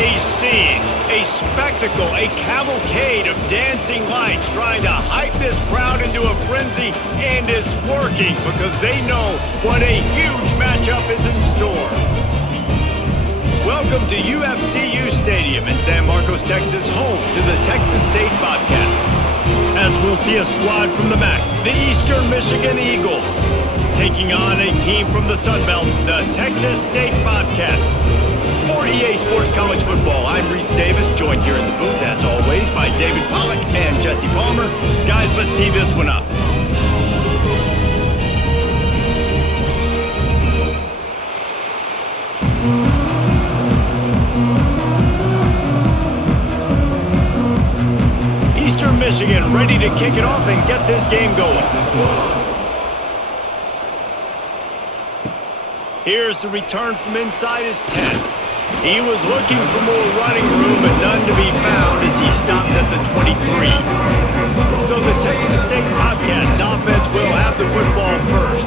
A scene, a spectacle, a cavalcade of dancing lights trying to hype this crowd into a frenzy, and it's working because they know what a huge matchup is in store. Welcome to UFCU Stadium in San Marcos, Texas, home to the Texas State Bobcats. As we'll see a squad from the MAC, the Eastern Michigan Eagles, taking on a team from the Sun Belt, the Texas State Bobcats. For EA Sports College Football, I'm Reese Davis, joined here in the booth, as always, by David Pollack and Jesse Palmer. Guys, let's tee this one up. Eastern Michigan ready to kick it off and get this game going. Here's the return from inside his 10. He was looking for more running room, but none to be found as he stopped at the 23. So the Texas State Bobcats offense will have the football first.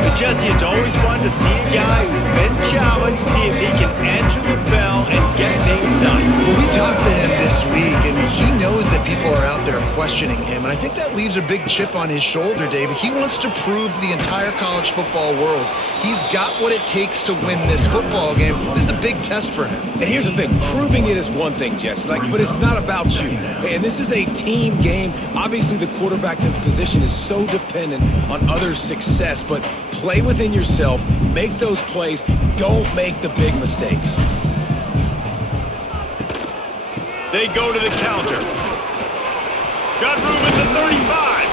But Jesse, it's always fun to see a guy who's been challenged, see if he can answer the bell and get things done. Well, we talked to him this week, and he knows that people are out there questioning him, and I think that leaves a big chip on his shoulder, David. He wants to prove to the entire college football world he's got what it takes to win this football game. This is a big test for him. And here's the thing, proving it is one thing, Jesse, but it's not about you. And this is a team game. Obviously, the quarterback position is so dependent on others' success, but play within yourself, make those plays, don't make the big mistakes. They go to the counter. Got room at the 35.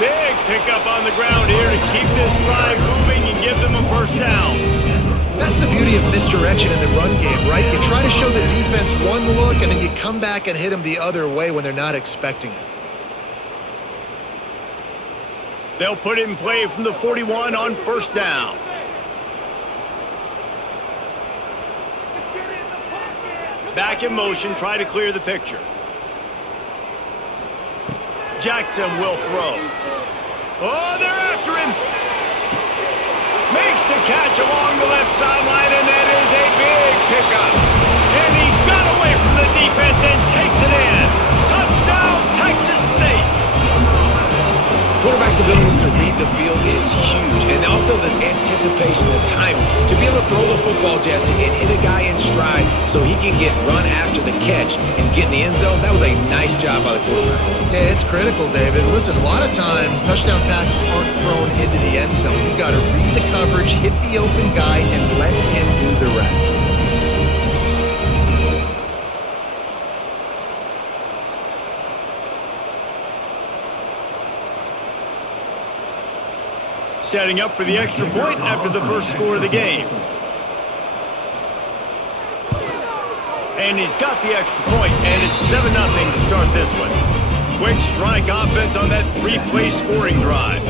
Big pickup on the ground here to keep this drive moving and give them a first down. That's the beauty of misdirection in the run game, right? You try to show the defense one look, and then you come back and hit them the other way when they're not expecting it. They'll put it in play from the 41 on first down. Back in motion, try to clear the picture. Jackson will throw. Oh, they're after him. Makes the catch along the left sideline, and that is a big pickup. And he got away from the defense and takes it in. Touchdown, Texas State. Quarterback's ability to read the field is huge, and also the anticipation, the time to be able to throw the football, Jesse, and hit a guy in stride so he can get run after the catch and get in the end zone. That was a nice job by the quarterback. Yeah, it's critical, David. Listen, a lot of times touchdown passes aren't thrown into the end zone. You've got to read the coverage, hit the open guy, and let him do the rest. Setting up for the extra point after the first score of the game. And he's got the extra point, and it's 7-0 to start this one. Quick strike offense on that three-play scoring drive.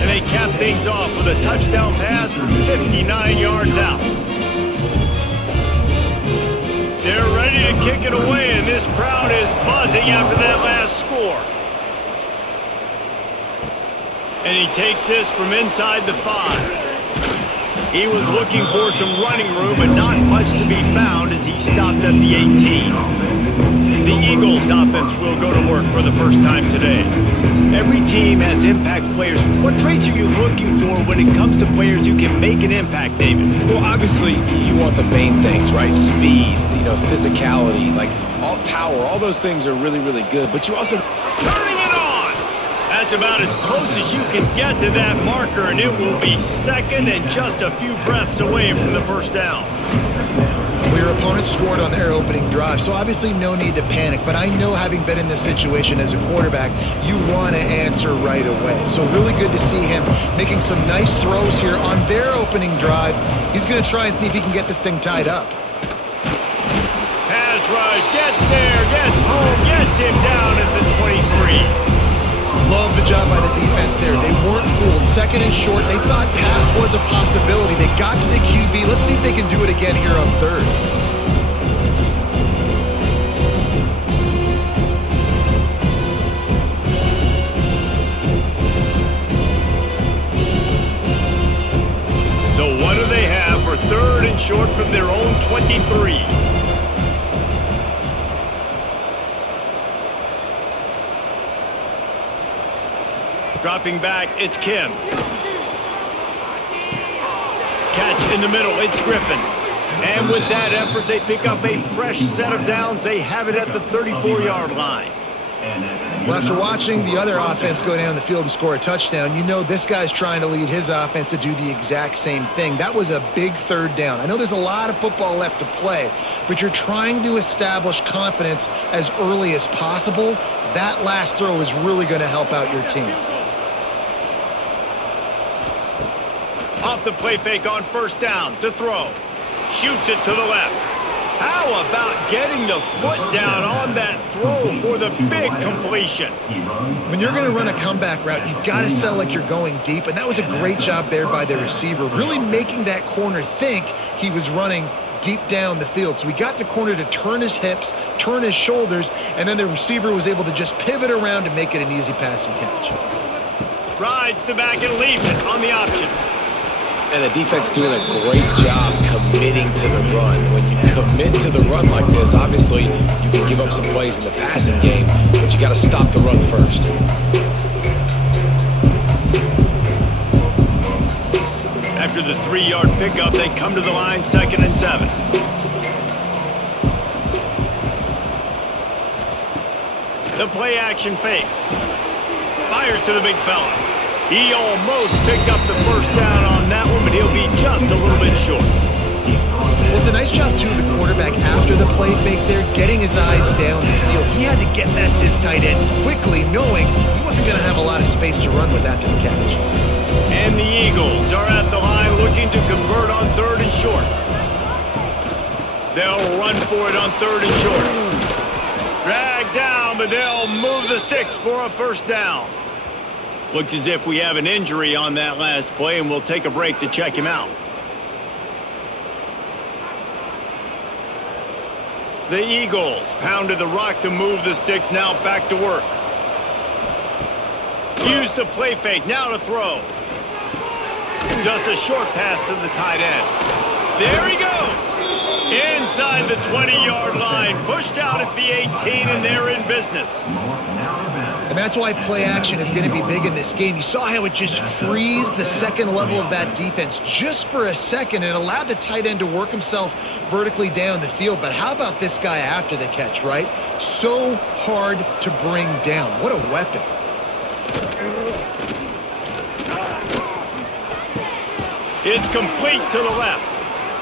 And they cap things off with a touchdown pass from 59 yards out. They're ready to kick it away, and this crowd is buzzing after that last score. And he takes this from inside the 5. He was looking for some running room, but not much to be found as he stopped at the 18. The Eagles offense will go to work for the first time today. Every team has impact players. What traits are you looking for when it comes to players who can make an impact, David? Well, obviously, you want the main things, right? Speed, physicality, all power. All those things are really, really good. But you also... Turning it on! That's about as close as you can get to that marker, and it will be second and just a few breaths away from the first down. Well, your opponent scored on their opening drive, so obviously no need to panic. But I know, having been in this situation as a quarterback, you want to answer right away. So really good to see him making some nice throws here on their opening drive. He's going to try and see if he can get this thing tied up. Pass rush, gets there, gets home, gets him down at the 23. Love the job by the defense there. They weren't fooled. Second and short, they thought pass was a possibility. They got to the QB. Let's see if they can do it again here on third. So what do they have for third and short from their own 23? Dropping back, it's Kim. Catch in the middle, it's Griffin. And with that effort, they pick up a fresh set of downs. They have it at the 34-yard line. Well, after watching the other offense go down the field and score a touchdown, you know this guy's trying to lead his offense to do the exact same thing. That was a big third down. I know there's a lot of football left to play, but you're trying to establish confidence as early as possible. That last throw is really going to help out your team. Off the play fake on first down, to throw. Shoots it to the left. How about getting the foot down on that throw for the big completion? When you're going to run a comeback route, you've got to sell like you're going deep, and that was a great job there by the receiver, really making that corner think he was running deep down the field. So we got the corner to turn his hips, turn his shoulders, and then the receiver was able to just pivot around to make it an easy pass and catch. Rides the back and leaves it on the option. And the defense doing a great job committing to the run. When you commit to the run like this, obviously you can give up some plays in the passing game, but you got to stop the run first. After the 3-yard pickup, they come to the line, 2nd and 7. The play action fake. Fires to the big fella. He almost picked up the first down on that one, but he'll be just a little bit short. Well, it's a nice job, too, of the quarterback after the play fake there, getting his eyes down the field. He had to get that to his tight end quickly, knowing he wasn't going to have a lot of space to run with after the catch. And the Eagles are at the line looking to convert on 3rd and short. They'll run for it on 3rd and short. Dragged down, but they'll move the sticks for a first down. Looks as if we have an injury on that last play, and we'll take a break to check him out. The Eagles pounded the rock to move the sticks, now back to work. Use the play fake, now to throw. Just a short pass to the tight end. There he goes. Inside the 20-yard line, pushed out at the 18, and they're in business. And that's why play action is going to be big in this game. You saw how it just frees the second level of that defense just for a second. It allowed the tight end to work himself vertically down the field. But how about this guy after the catch, right? So hard to bring down. What a weapon. It's complete to the left.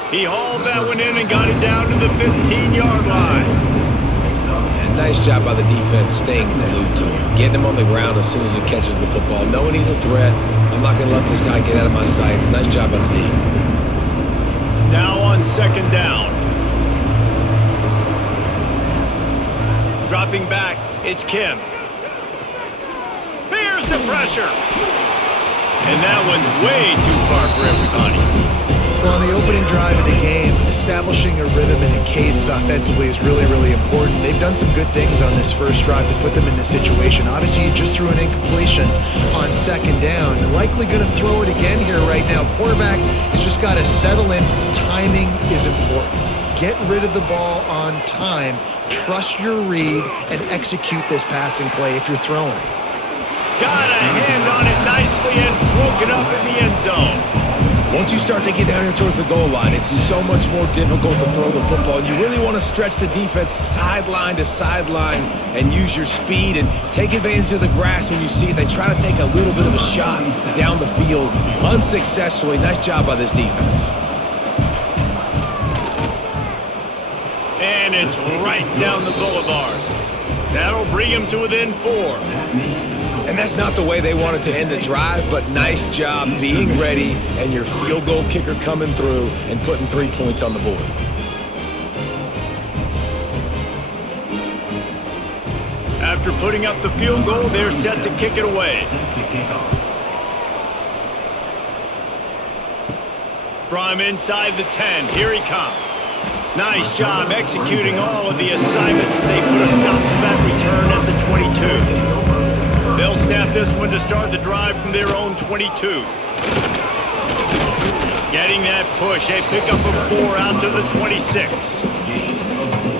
He hauled that one in and got it down to the 15-yard line. Nice job by the defense staying glued to him, getting him on the ground as soon as he catches the football, knowing he's a threat. I'm not going to let this guy get out of my sights. Nice job by the D. Now on 2nd down. Dropping back, it's Kim. Here's the pressure. And that one's way too far for everybody. Well, on the opening drive of the game, establishing a rhythm and a cadence offensively is really, really important. They've done some good things on this first drive to put them in this situation. Obviously, you just threw an incompletion on 2nd down. They're likely going to throw it again here right now. Quarterback has just got to settle in. Timing is important. Get rid of the ball on time. Trust your read and execute this passing play if you're throwing. Got a hand on it nicely and broken up in the end zone. Once you start to get down here towards the goal line, it's so much more difficult to throw the football. You really want to stretch the defense sideline to sideline and use your speed and take advantage of the grass when you see it. They try to take a little bit of a shot down the field unsuccessfully. Nice job by this defense. And it's right down the boulevard. That'll bring him to within 4. And that's not the way they wanted to end the drive, but nice job being ready and your field goal kicker coming through and putting 3 points on the board. After putting up the field goal, they're set to kick it away. From inside the 10, here he comes. Nice job executing all of the assignments as they put a stop to that return at the 22. They'll snap this one to start the drive from their own 22. Getting that push, a pickup of 4 out to the 26.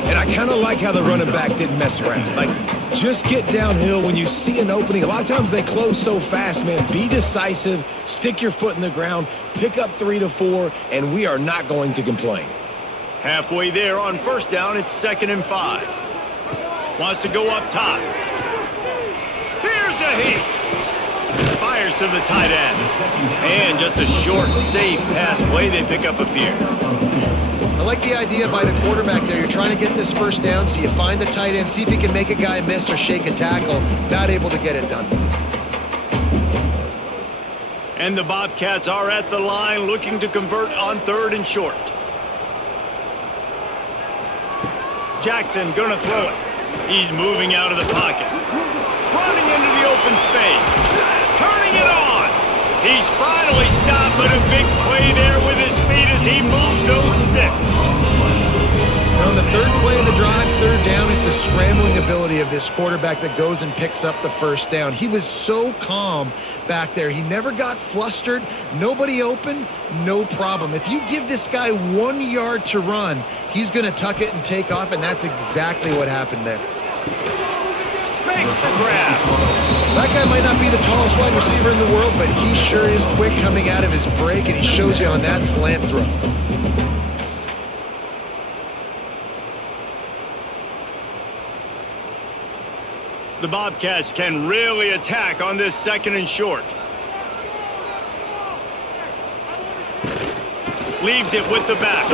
And I kind of like how the running back didn't mess around. Like, Just get downhill when you see an opening. A lot of times they close so fast, man. Be decisive, stick your foot in the ground, pick up 3 to 4, and we are not going to complain. Halfway there on first down, it's 2nd and 5. Wants to go up top. Here's a heat. Fires to the tight end. And just a short, safe pass play. They pick up a few. I like the idea by the quarterback there. You're trying to get this first down, so you find the tight end, see if he can make a guy miss or shake a tackle. Not able to get it done. And the Bobcats are at the line looking to convert on 3rd and short. Jackson gonna throw it. He's moving out of the pocket. Running into the open space. Turning it on. He's finally stopped, but a big play there with his feet as he moves those sticks. On the 3rd play of the drive, 3rd down, is the scrambling ability of this quarterback that goes and picks up the first down. He was so calm back there. He never got flustered. Nobody open, no problem. If you give this guy 1 yard to run, he's going to tuck it and take off, and that's exactly what happened there. Makes the grab. That guy might not be the tallest wide receiver in the world, but he sure is quick coming out of his break, and he shows you on that slant throw. The Bobcats can really attack on this 2nd and short. Leaves it with the back.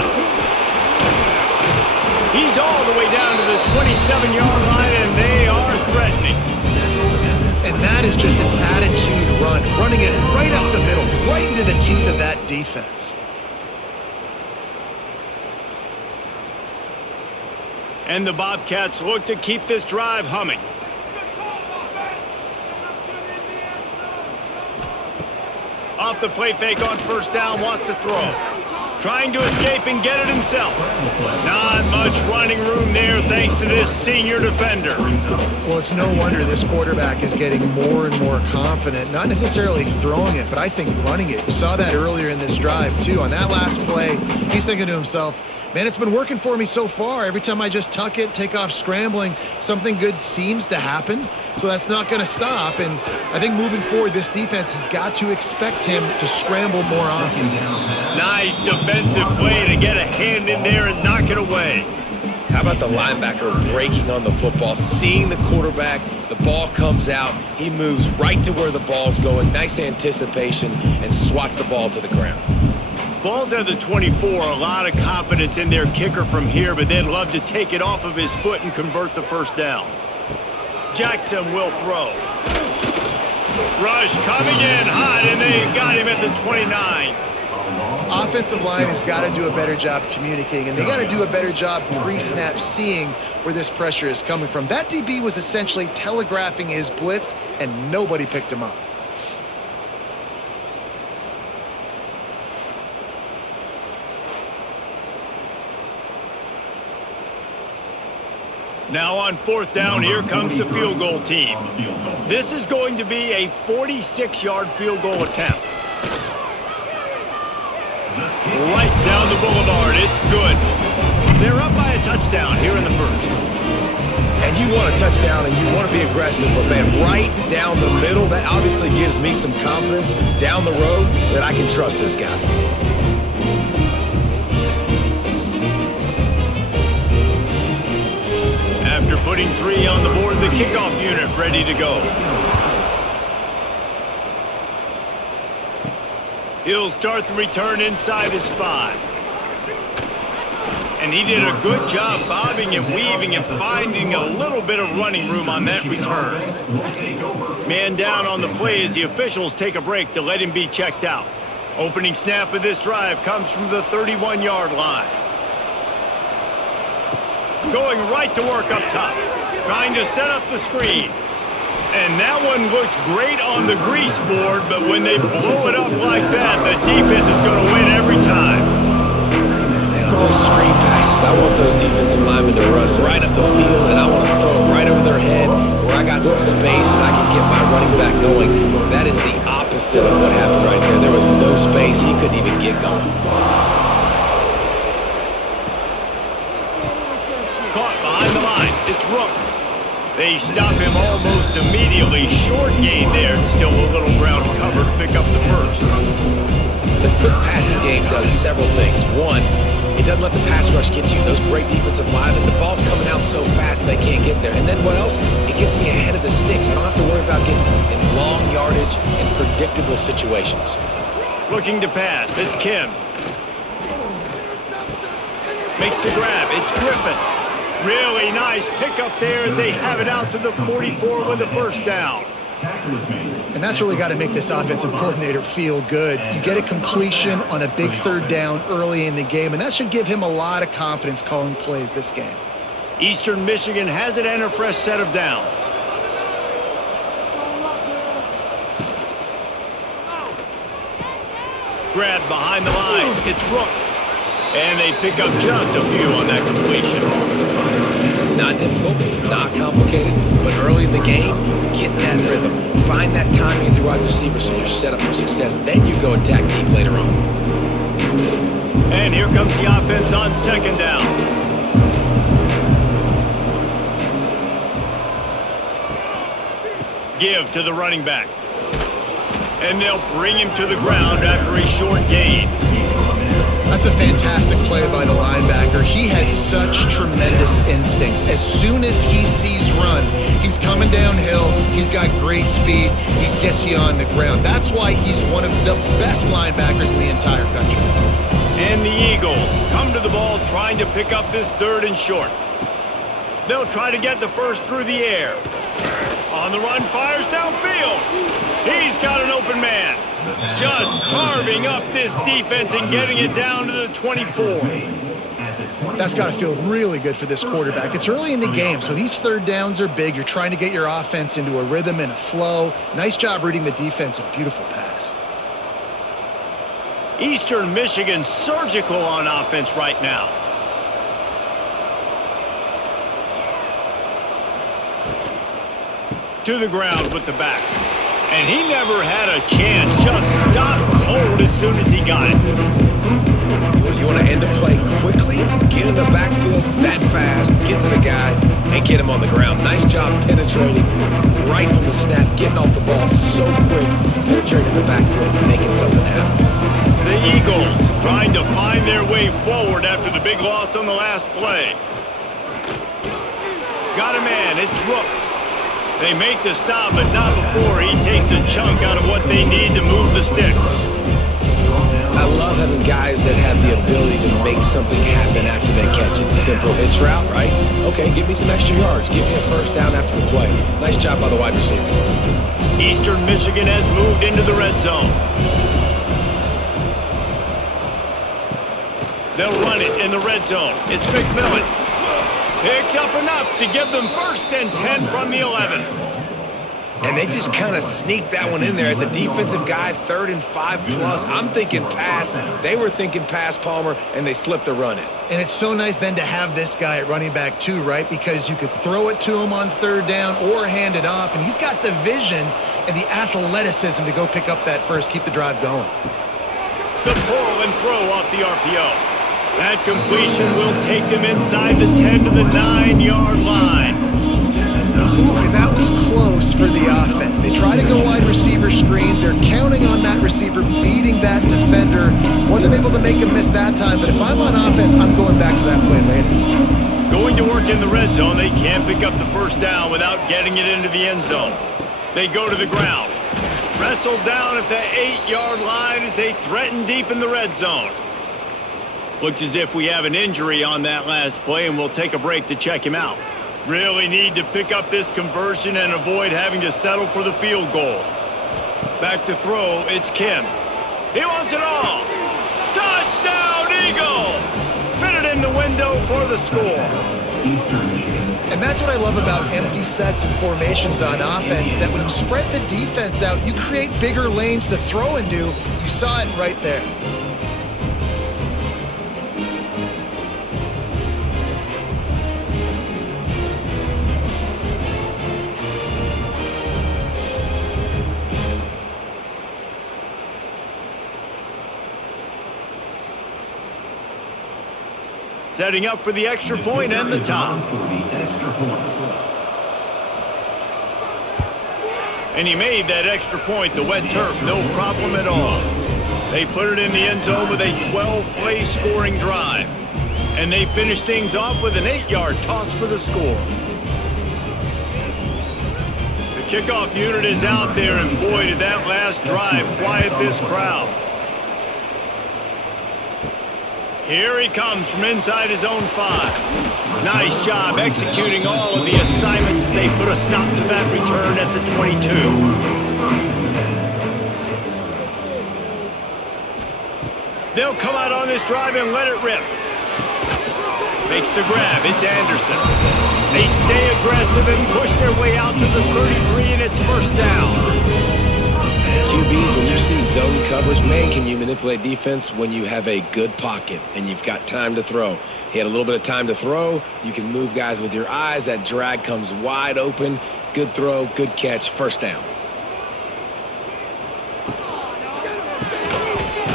He's all the way down to the 27-yard line, and they are threatening. And that is just an attitude run, running it right up the middle, right into the teeth of that defense. And the Bobcats look to keep this drive humming. Off the play fake on first down, wants to throw. Trying to escape and get it himself. Not much running room there thanks to this senior defender. Well, it's no wonder this quarterback is getting more and more confident. Not necessarily throwing it, but I think running it. You saw that earlier in this drive, too. On that last play, he's thinking to himself, man, it's been working for me so far. Every time I just tuck it, take off scrambling, something good seems to happen. So that's not going to stop. And I think moving forward, this defense has got to expect him to scramble more often. Nice defensive play to get a hand in there and knock it away. How about the linebacker breaking on the football, seeing the quarterback, the ball comes out, he moves right to where the ball's going, nice anticipation, and swats the ball to the ground. Ball's at the 24, a lot of confidence in their kicker from here, but they'd love to take it off of his foot and convert the first down. Jackson will throw. Rush coming in hot, and they got him at the 29. Offensive line has got to do a better job communicating, and they got to do a better job pre-snap seeing where this pressure is coming from. That DB was essentially telegraphing his blitz, and nobody picked him up. Now on fourth down, here comes the field goal team. This is going to be a 46-yard field goal attempt. Right down the boulevard, it's good. They're up by a touchdown here in the first. And you want a touchdown and you want to be aggressive, but man, right down the middle, that obviously gives me some confidence down the road that I can trust this guy. After putting 3 on the board, the kickoff unit ready to go. He'll start the return inside his 5. And he did a good job bobbing and weaving and finding a little bit of running room on that return. Man down on the play as the officials take a break to let him be checked out. Opening snap of this drive comes from the 31-yard line. Going right to work up top, trying to set up the screen. And that one looked great on the grease board, but when they blow it up like that, the defense is going to win every time. Man, all those screen passes, I want those defensive linemen to run right up the field, and I want to throw them right over their head where I got some space and I can get my running back going. That is the opposite of what happened right there. There was no space. He couldn't even get going. Caught behind the line. It's Rooks. They stop him almost immediately. Short gain there, and still a little ground cover to pick up the first. The quick passing game does several things. One, it doesn't let the pass rush get you. Those great defensive linemen, the ball's coming out so fast they can't get there. And then what else? It gets me ahead of the sticks. I don't have to worry about getting in long yardage and predictable situations. Looking to pass, it's Kim. Makes the grab, it's Griffin. Really nice pickup there as they have it out to the 44 with the first down. And that's really got to make this offensive coordinator feel good. You get a completion on a big third down early in the game, and that should give him a lot of confidence calling plays this game. Eastern Michigan has it and a fresh set of downs. Grab behind the line, it's Rooks. And they pick up just a few on that completion. Not difficult, not complicated, but early in the game, get in that rhythm. Find that timing at the wide receiver so you're set up for success. Then you go attack deep later on. And here comes the offense on second down. Give to the running back. And they'll bring him to the ground after a short gain. That's a fantastic play by the linebacker. He has such tremendous instincts. As soon as he sees run, he's coming downhill. He's got great speed. He gets you on the ground. That's why he's one of the best linebackers in the entire country. And the Eagles come to the ball trying to pick up this third and short. They'll try to get the first through the air. On the run, fires downfield. He's got an open man. Just carving up this defense and getting it down to the 24. That's got to feel really good for this quarterback. It's early in the game, so these third downs are big. You're trying to get your offense into a rhythm and a flow. Nice job reading the defense. A beautiful pass. Eastern Michigan surgical on offense right now. To the ground with the back. And he never had a chance. Just stopped cold as soon as he got it. You want to end a play quickly, get in the backfield that fast, get to the guy, and get him on the ground. Nice job penetrating right from the snap, getting off the ball so quick, penetrating the backfield, making something happen. The Eagles trying to find their way forward after the big loss on the last play. Got a man, it's Rooks. They make the stop, but not before he takes a chunk out of what they need to move the sticks. I love having guys that have the ability to make something happen after they catch it. Simple hitch route, right? Okay, give me some extra yards. Give me a first down after the play. Nice job by the wide receiver. Eastern Michigan has moved into the red zone. They'll run it in the red zone. It's McMillan. Picks up enough to give them first and 10 from the 11. And they just kind of sneaked that one in there. As a defensive guy, 3rd and 5+. I'm thinking pass. They were thinking pass, Palmer, and they slipped the run in. And it's so nice then to have this guy at running back too, right? Because you could throw it to him on third down or hand it off. And he's got the vision and the athleticism to go pick up that first, keep the drive going. The pull and throw off the RPO. That completion will take them inside the 10 to the 9-yard line. Boy, that was close for the offense. They try to go wide receiver screen. They're counting on that receiver beating that defender. Wasn't able to make him miss that time, but if I'm on offense, I'm going back to that play later. Going to work in the red zone, they can't pick up the first down without getting it into the end zone. They go to the ground. Wrestled down at the 8-yard line as they threaten deep in the red zone. Looks as if we have an injury on that last play, and we'll take a break to check him out. Really need to pick up this conversion and avoid having to settle for the field goal. Back to throw, it's Kim. He wants it all. Touchdown, Eagles! Fitted in the window for the score. And that's what I love about empty sets and formations on offense, is that when you spread the defense out, you create bigger lanes to throw into. You saw it right there. Setting up for the extra point and the top. And he made that extra point, the wet turf, no problem at all. They put it in the end zone with a 12-play scoring drive. And they finished things off with an 8-yard toss for the score. The kickoff unit is out there, and boy, did that last drive quiet this crowd. Here he comes from inside his own 5. Nice job executing all of the assignments as they put a stop to that return at the 22. They'll come out on this drive and let it rip. Makes the grab. It's Anderson. They stay aggressive and push their way out to the 33, and it's first down. QBs, when you see zone coverage, man, can you manipulate defense when you have a good pocket and you've got time to throw. He had a little bit of time to throw. You can move guys with your eyes. That drag comes wide open. Good throw, good catch, first down.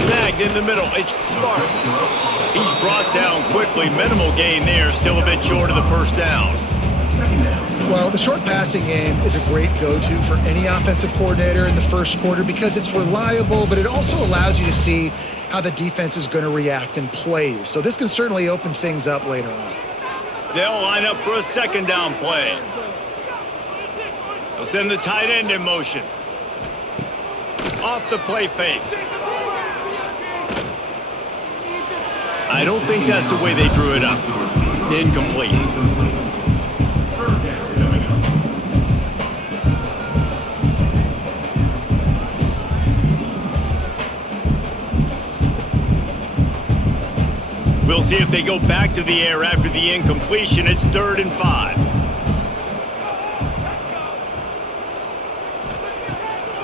Snagged in the middle. It's Sparks. He's brought down quickly. Minimal gain there. Still a bit short of the first down. Well, the short passing game is a great go-to for any offensive coordinator in the first quarter because it's reliable, but it also allows you to see how the defense is going to react and play. So this can certainly open things up later on. They'll line up for a second down play. They'll send the tight end in motion. Off the play fake. I don't think that's the way they drew it up. Incomplete. We'll see if they go back to the air after the incompletion. It's 3rd and 5.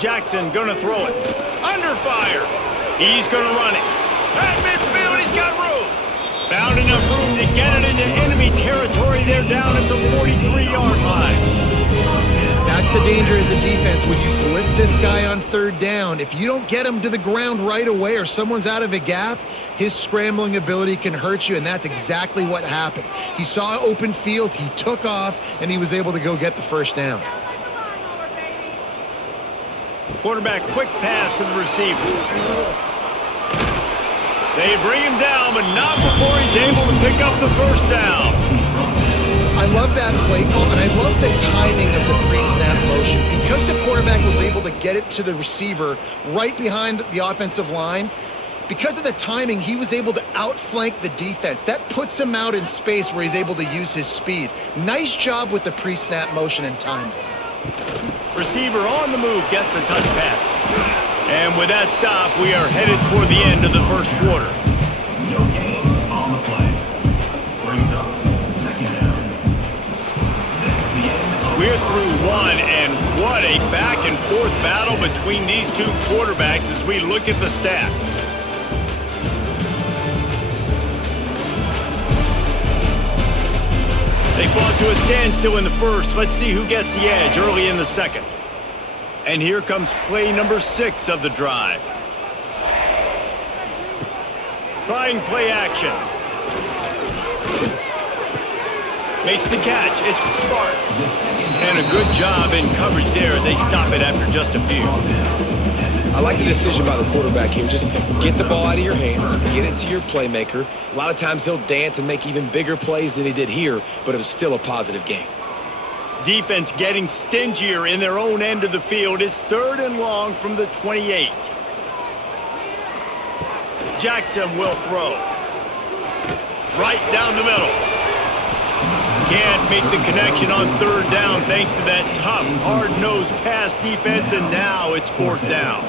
Jackson gonna throw it. Under fire. He's gonna run it. At midfield, he's got room. Found enough room to get it into enemy territory. They're down at the 43-yard line. That's the danger as a defense when you blitz this guy on 3rd down. If you don't get him to the ground right away or someone's out of a gap, his scrambling ability can hurt you, and that's exactly what happened. He saw open field, he took off, and he was able to go get the first down. Quarterback quick pass to the receiver. They bring him down, but not before he's able to pick up the first down. I love that play call, and I love the timing of the pre-snap motion. Because the quarterback was able to get it to the receiver right behind the offensive line, because of the timing, he was able to outflank the defense. That puts him out in space where he's able to use his speed. Nice job with the pre-snap motion and timing. Receiver on the move gets the touch pass. And with that stop, we are headed toward the end of the first quarter. We're through one, and what a back-and-forth battle between these two quarterbacks as we look at the stats. They fought to a standstill in the first. Let's see who gets the edge early in the second. And here comes play number 6 of the drive. Trying play action. Makes the catch. It's Sparks. And a good job in coverage there as they stop it after just a few. I like the decision by the quarterback here. Just get the ball out of your hands, get it to your playmaker. A lot of times he'll dance and make even bigger plays than he did here, but it was still a positive game. Defense getting stingier in their own end of the field. It's 3rd and long from the 28. Jackson will throw. Right down the middle. Can't make the connection on 3rd down thanks to that tough, hard-nosed pass defense, and now it's 4th down.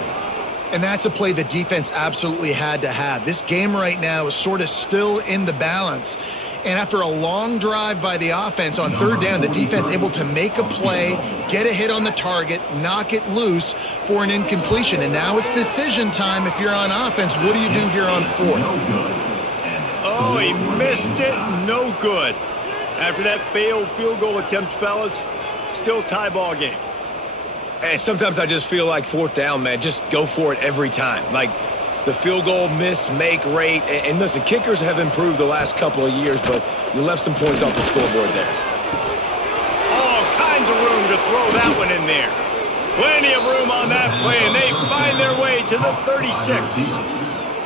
And that's a play the defense absolutely had to have. This game right now is sort of still in the balance. And after a long drive by the offense on 3rd down, the defense able to make a play, get a hit on the target, knock it loose for an incompletion. And now it's decision time if you're on offense. What do you do here on 4th? Oh, he missed it. No good. After that failed field goal attempt, fellas, still tie ball game. And sometimes I just feel like 4th down, man, just go for it every time. Like the field goal miss, make rate. And listen, kickers have improved the last couple of years, but you left some points off the scoreboard there. All kinds of room to throw that one in there. Plenty of room on that play, and they find their way to the 36.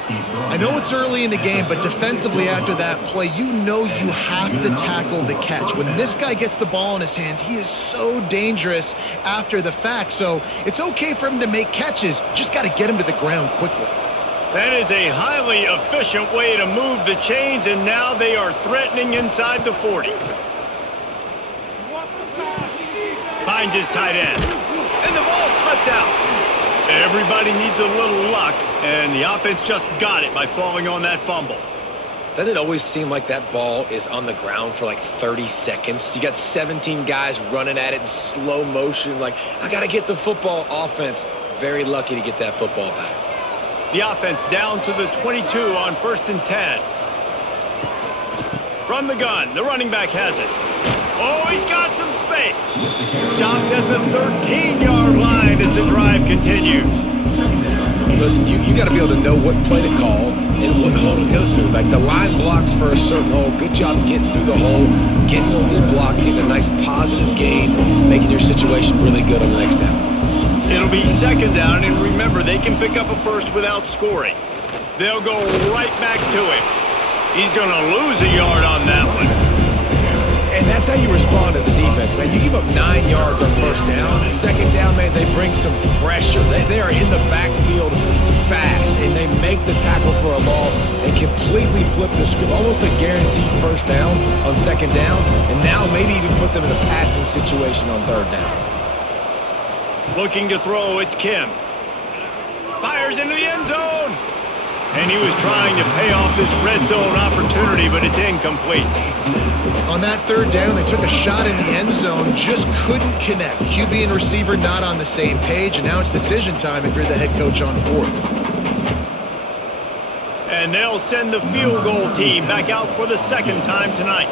I know it's early in the game, but defensively after that play, you know you have to tackle the catch. When this guy gets the ball in his hands, he is so dangerous after the fact. So it's okay for him to make catches. Just got to get him to the ground quickly. That is a highly efficient way to move the chains, and now they are threatening inside the 40. Finds his tight end, and the ball slipped out. Everybody needs a little luck, and the offense just got it by falling on that fumble. Doesn't it always seem like that ball is on the ground for like 30 seconds? You got 17 guys running at it in slow motion, like, I got to get the football. Offense, very lucky to get that football back. The offense down to the 22 on 1st and 10. From the gun, the running back has it. Oh, he's got some space. Stopped at the 13-yard line as the drive continues. Listen, you got to be able to know what play to call and what hole to go through. Like the line blocks for a certain hole. Good job getting through the hole, getting what was blocked, getting a nice positive gain, making your situation really good on the next down. It'll be 2nd down, and remember, they can pick up a first without scoring. They'll go right back to him. He's going to lose a yard on that one. And that's how you respond as a defense, man. You give up 9 yards on 1st down. 2nd down, man, they bring some pressure. They are in the backfield fast, and they make the tackle for a loss and completely flip the script. Almost a guaranteed 1st down on 2nd down, and now maybe even put them in a passing situation on 3rd down. Looking to throw, it's Kim. Fires into the end zone. And he was trying to pay off this red zone opportunity, but it's incomplete. On that 3rd down, they took a shot in the end zone, just couldn't connect. QB and receiver not on the same page, and now it's decision time if you're the head coach on 4th. And they'll send the field goal team back out for the 2nd time tonight.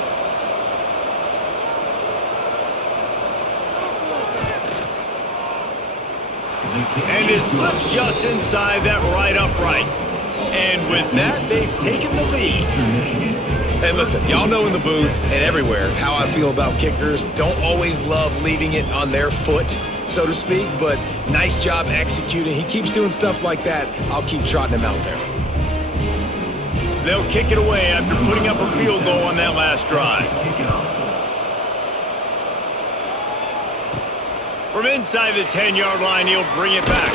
And it slips just inside that right upright. And with that, they've taken the lead. Hey, listen, y'all know in the booth and everywhere how I feel about kickers. Don't always love leaving it on their foot, so to speak, but nice job executing. He keeps doing stuff like that. I'll keep trotting him out there. They'll kick it away after putting up a field goal on that last drive. From inside the 10-yard line, he'll bring it back.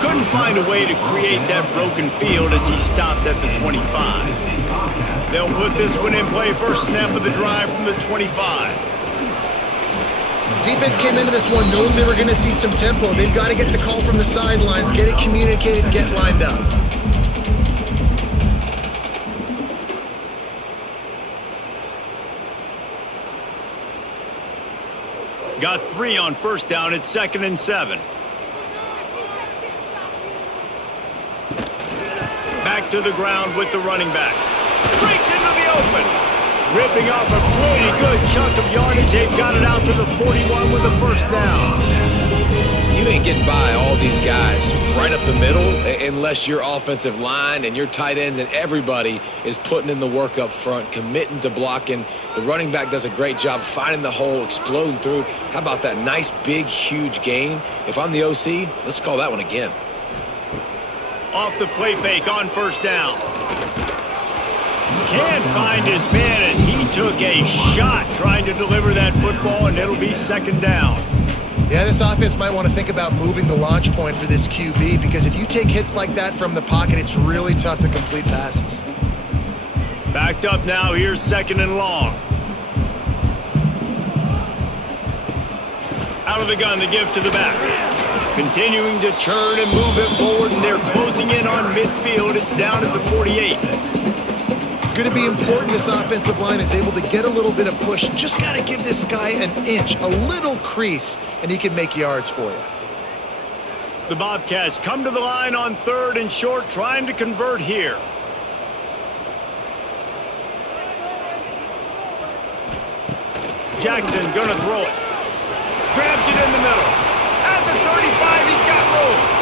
Couldn't find a way to create that broken field as he stopped at the 25. They'll put this one in play first snap of the drive from the 25. Defense came into this one knowing they were going to see some tempo. They've got to get the call from the sidelines, get it communicated, get lined up. Got 3 on 1st down. It's 2nd and 7. Back to the ground with the running back. Breaks into the open. Ripping off a pretty good chunk of yardage. They've got it out to the 41 with the 1st down. You ain't getting by all these guys right up the middle unless your offensive line and your tight ends and everybody is putting in the work up front, committing to blocking. The running back does a great job finding the hole, exploding through. How about that nice, big, huge gain? If I'm the OC, let's call that one again. Off the play fake on 1st down. Can't find his man as he took a shot trying to deliver that football, and it'll be 2nd down. Yeah, this offense might want to think about moving the launch point for this QB, because if you take hits like that from the pocket, it's really tough to complete passes. Backed up now, here's 2nd and long. Out of the gun to give to the back. Continuing to churn and move it forward, and they're closing in on midfield. It's down at the 48. It's going to be important this offensive line is able to get a little bit of push. Just got to give this guy an inch, a little crease, and he can make yards for you. The Bobcats come to the line on 3rd and short, trying to convert here. Jackson gonna throw it. Grabs it in the middle. At the 35, he's got room.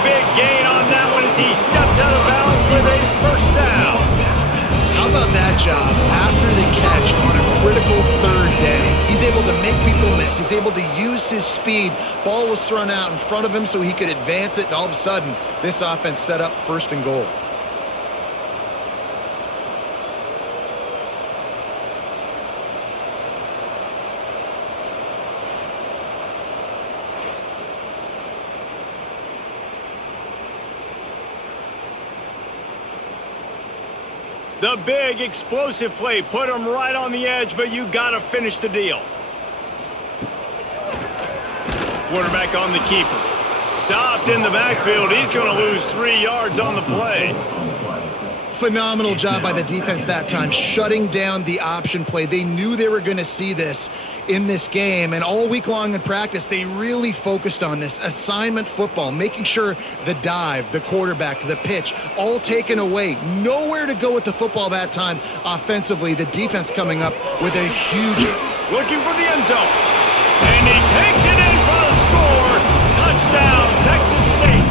Big gain on that one as he steps out of bounds with a 1st down. How about that job after the catch on a critical 3rd down? He's able to make people miss. He's He's able to use his speed. Ball was thrown out in front of him so he could advance it, and all of a sudden, this offense set up 1st and goal. The big explosive play put him right on the edge, but you got to finish the deal. Quarterback on the keeper. Stopped in the backfield. He's going to lose 3 yards on the play. Phenomenal job by the defense that time, shutting down the option play. They knew they were going to see this in this game, and all week long in practice, they really focused on this assignment football, making sure the dive, the quarterback, the pitch, all taken away. Nowhere to go with the football that time offensively. The defense coming up with a huge... Looking for the end zone. And he takes it in for the score. Touchdown, Texas State.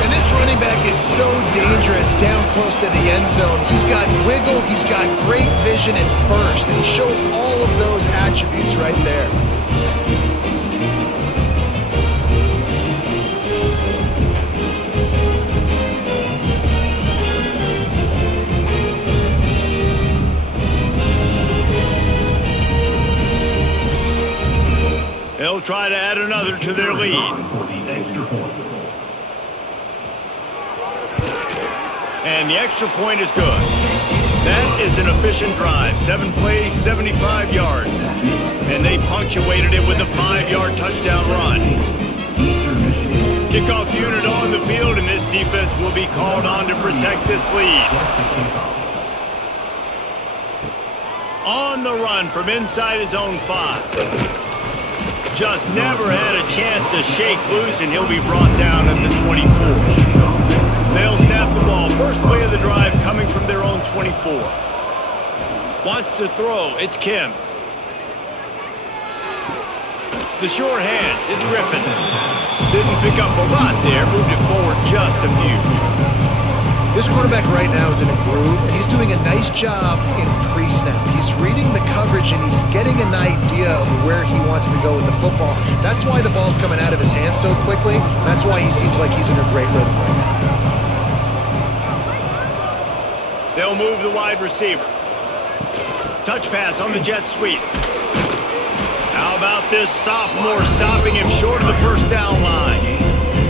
And this running back is so dangerous down close to the end zone. He's got wiggle, he's got great vision and burst, and he showed all of those attributes right there. They'll try to add another to their lead. And the extra point is good. That is an efficient drive. 7 plays, 75 yards. And they punctuated it with a 5-yard touchdown run. Kickoff unit on the field, and this defense will be called on to protect this lead. On the run from inside his own 5. Just never had a chance to shake loose, and he'll be brought down at the 24. They'll snap the ball. First play of the drive coming from their own 24. Wants to throw. It's Kim. The short hands. It's Griffin. Didn't pick up a lot there. Moved it forward just a few. This quarterback right now is in a groove, and he's doing a nice job in pre-snap. He's reading the coverage, and he's getting an idea of where he wants to go with the football. That's why the ball's coming out of his hands so quickly. That's why he seems like he's in a great rhythm right now. They'll move the wide receiver. Touch pass on the jet sweep. How about this sophomore stopping him short of the first down line?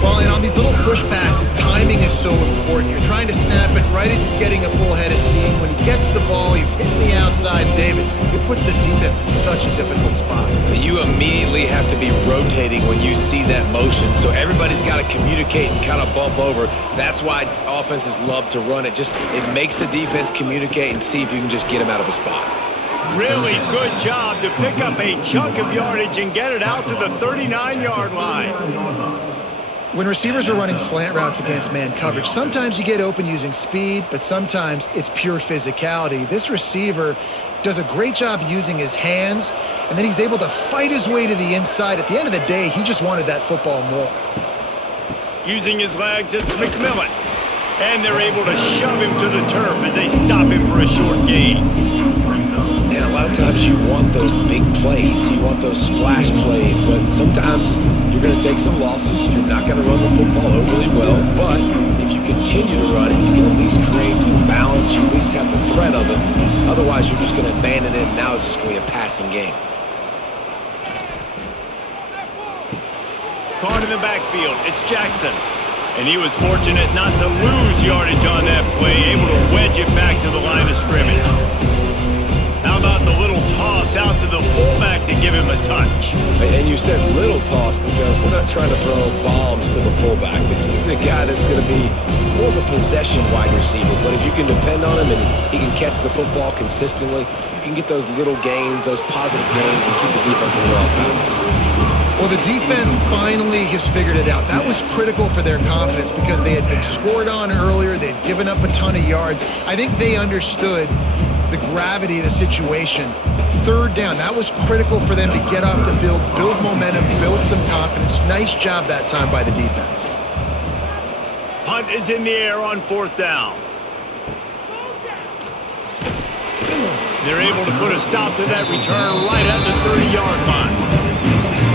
Well, and on these little push passes, timing is so important. You're trying to snap it right as he's getting a full head of steam. When he gets the ball, he's hitting the outside. David, it puts the defense in such a difficult spot. You immediately have to be rotating when you see that motion, so everybody's got to communicate and kind of bump over. That's why offenses love to run it. It makes the defense communicate and see if you can just get him out of a spot. Really good job to pick up a chunk of yardage and get it out to the 39-yard line. When receivers are running slant routes against man coverage, sometimes you get open using speed, but sometimes it's pure physicality. This receiver does a great job using his hands, and then he's able to fight his way to the inside. At the end of the day, he just wanted that football more. Using his legs, it's McMillan. And they're able to shove him to the turf as they stop him for a short gain. And a lot of times you want those big plays. You want those splash plays. But sometimes you're going to take some losses. You're not going to run the football overly well. But if you continue to run it, you can at least create some balance. You at least have the threat of it. Otherwise, you're just going to abandon it. And now it's just going to be a passing game. Caught in the backfield. It's Jackson. And he was fortunate not to lose yardage on that play, able to wedge it back to the line of scrimmage. How about the little toss out to the fullback to give him a touch? And you said little toss because they're not trying to throw bombs to the fullback. This is a guy that's going to be more of a possession wide receiver. But if you can depend on him and he can catch the football consistently, you can get those little gains, those positive gains, and keep the defense in the off balance. Well, the defense finally has figured it out. That was critical for their confidence because they had been scored on earlier. They had given up a ton of yards. I think they understood the gravity of the situation. Third down, that was critical for them to get off the field, build momentum, build some confidence. Nice job that time by the defense. Punt is in the air on 4th down. They're able to put a stop to that return right at the 30-yard line.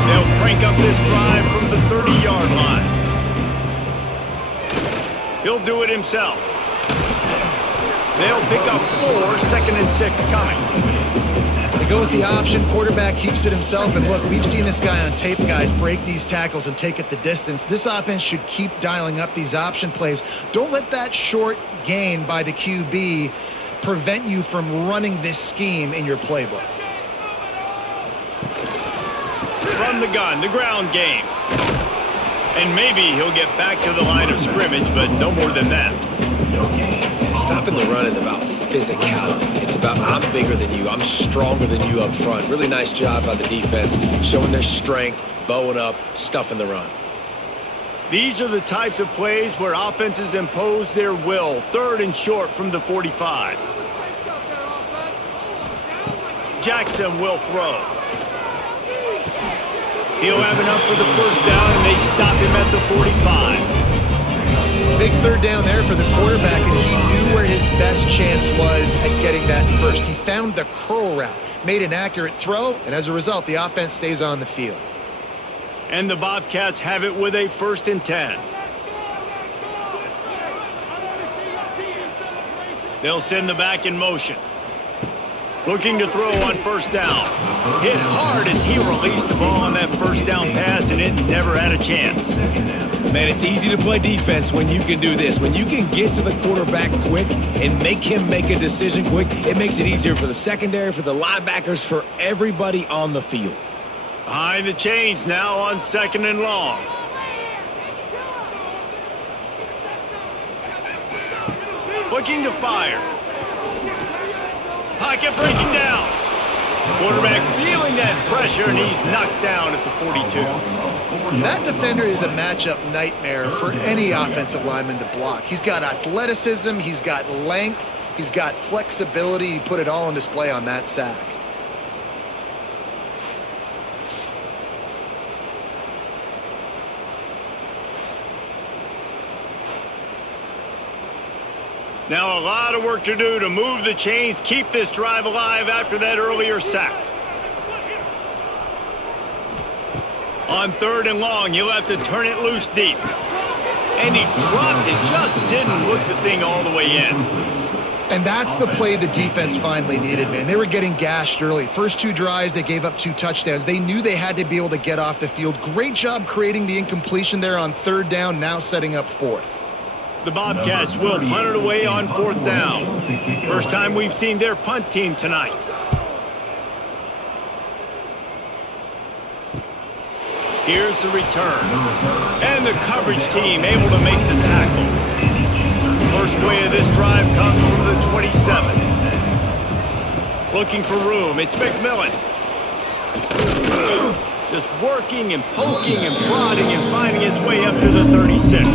They'll crank up this drive from the 30-yard line. He'll do it himself. They'll pick up 4, 2nd and 6 coming. They go with the option, quarterback keeps it himself, and look, we've seen this guy on tape, guys, break these tackles and take it the distance. This offense should keep dialing up these option plays. Don't let that short gain by the QB prevent you from running this scheme in your playbook. From the gun, the ground game. And maybe he'll get back to the line of scrimmage, but no more than that. Stopping the run is about physicality. It's about I'm bigger than you. I'm stronger than you up front. Really nice job by the defense, showing their strength, bowing up, stuffing the run. These are the types of plays where offenses impose their will. 3rd and short from the 45. Jackson will throw. He'll have enough for the first down, and they stop him at the 45. Big 3rd down there for the quarterback, and he knew where his best chance was at getting that first. He found the curl route, made an accurate throw, and as a result, the offense stays on the field. And the Bobcats have it with a 1st and 10. They'll send the back in motion. Looking to throw on 1st down. Hit hard as he released the ball on that 1st down pass, and it never had a chance. Man, it's easy to play defense when you can do this. When you can get to the quarterback quick and make him make a decision quick, it makes it easier for the secondary, for the linebackers, for everybody on the field. Behind the chains now on 2nd and long. Looking to fire. Pocket breaking down. Quarterback feeling that pressure, and he's knocked down at the 42. That defender is a matchup nightmare for any offensive lineman to block. He's got athleticism, he's got length, he's got flexibility. He put it all on display on that sack. Now a lot of work to do to move the chains, keep this drive alive after that earlier sack. On 3rd and long, you'll have to turn it loose deep. And he dropped it, just didn't look the thing all the way in. And that's the play the defense finally needed, man. They were getting gashed early. First 2 drives, they gave up 2 touchdowns. They knew they had to be able to get off the field. Great job creating the incompletion there on 3rd down, now setting up 4th. The Bobcats will punt it away on 4th down. First time we've seen their punt team tonight. Here's the return. And the coverage team able to make the tackle. First play of this drive comes from the 27. Looking for room. It's McMillan. Just working and poking and prodding and finding his way up to the 36.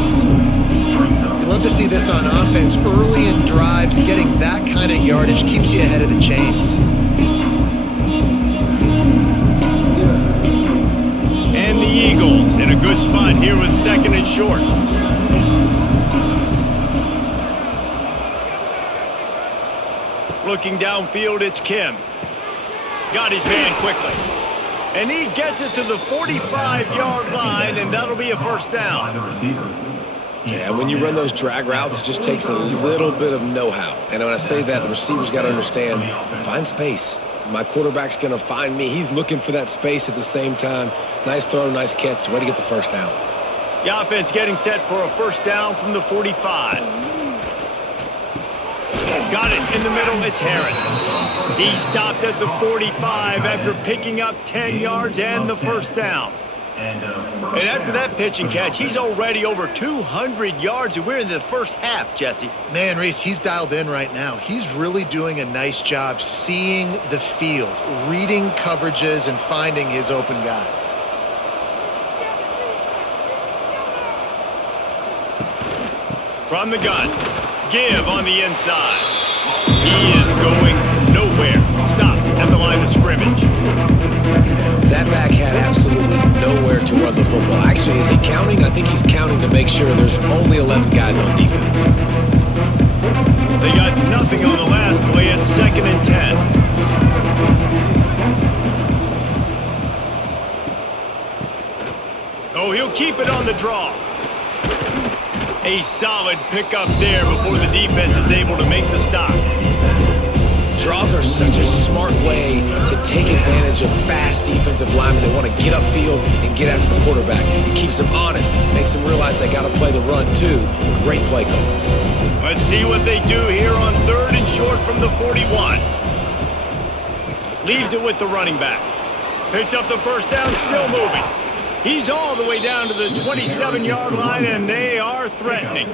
You love to see this on offense. Early in drives, getting that kind of yardage keeps you ahead of the chains. And the Eagles in a good spot here with 2nd and short. Looking downfield, it's Kim. Got his man quickly. And he gets it to the 45-yard line, and that'll be a 1st down. Yeah, when you run those drag routes, it just takes a little bit of know-how. And when I say that, the receiver's got to understand, find space. My quarterback's going to find me. He's looking for that space at the same time. Nice throw, nice catch. Way to get the 1st down. The offense getting set for a 1st down from the 45. Got it in the middle. It's Harris. He stopped at the 45 after picking up 10 yards and the 1st down. And after that pitch and catch, he's already over 200 yards, and we're in the first half, Jesse. Man, Reese, he's dialed in right now. He's really doing a nice job seeing the field, reading coverages, and finding his open guy. From the gun, give on the inside. He is going nowhere. Stop at the line of scrimmage. That back had absolutely nowhere to run the football. Actually, is he counting? I think he's counting to make sure there's only 11 guys on defense. They got nothing on the last play. It's 2nd and 10. Oh, he'll keep it on the draw. A solid pickup there before the defense is able to make the stop. Draws are such a smart way to take advantage of fast defensive linemen. They want to get upfield and get after the quarterback. It keeps them honest, makes them realize they got to play the run too. Great play call. Let's see what they do here on 3rd and short from the 41. Leaves it with the running back. Picks up the first down, still moving. He's all the way down to the 27-yard line, and they are threatening.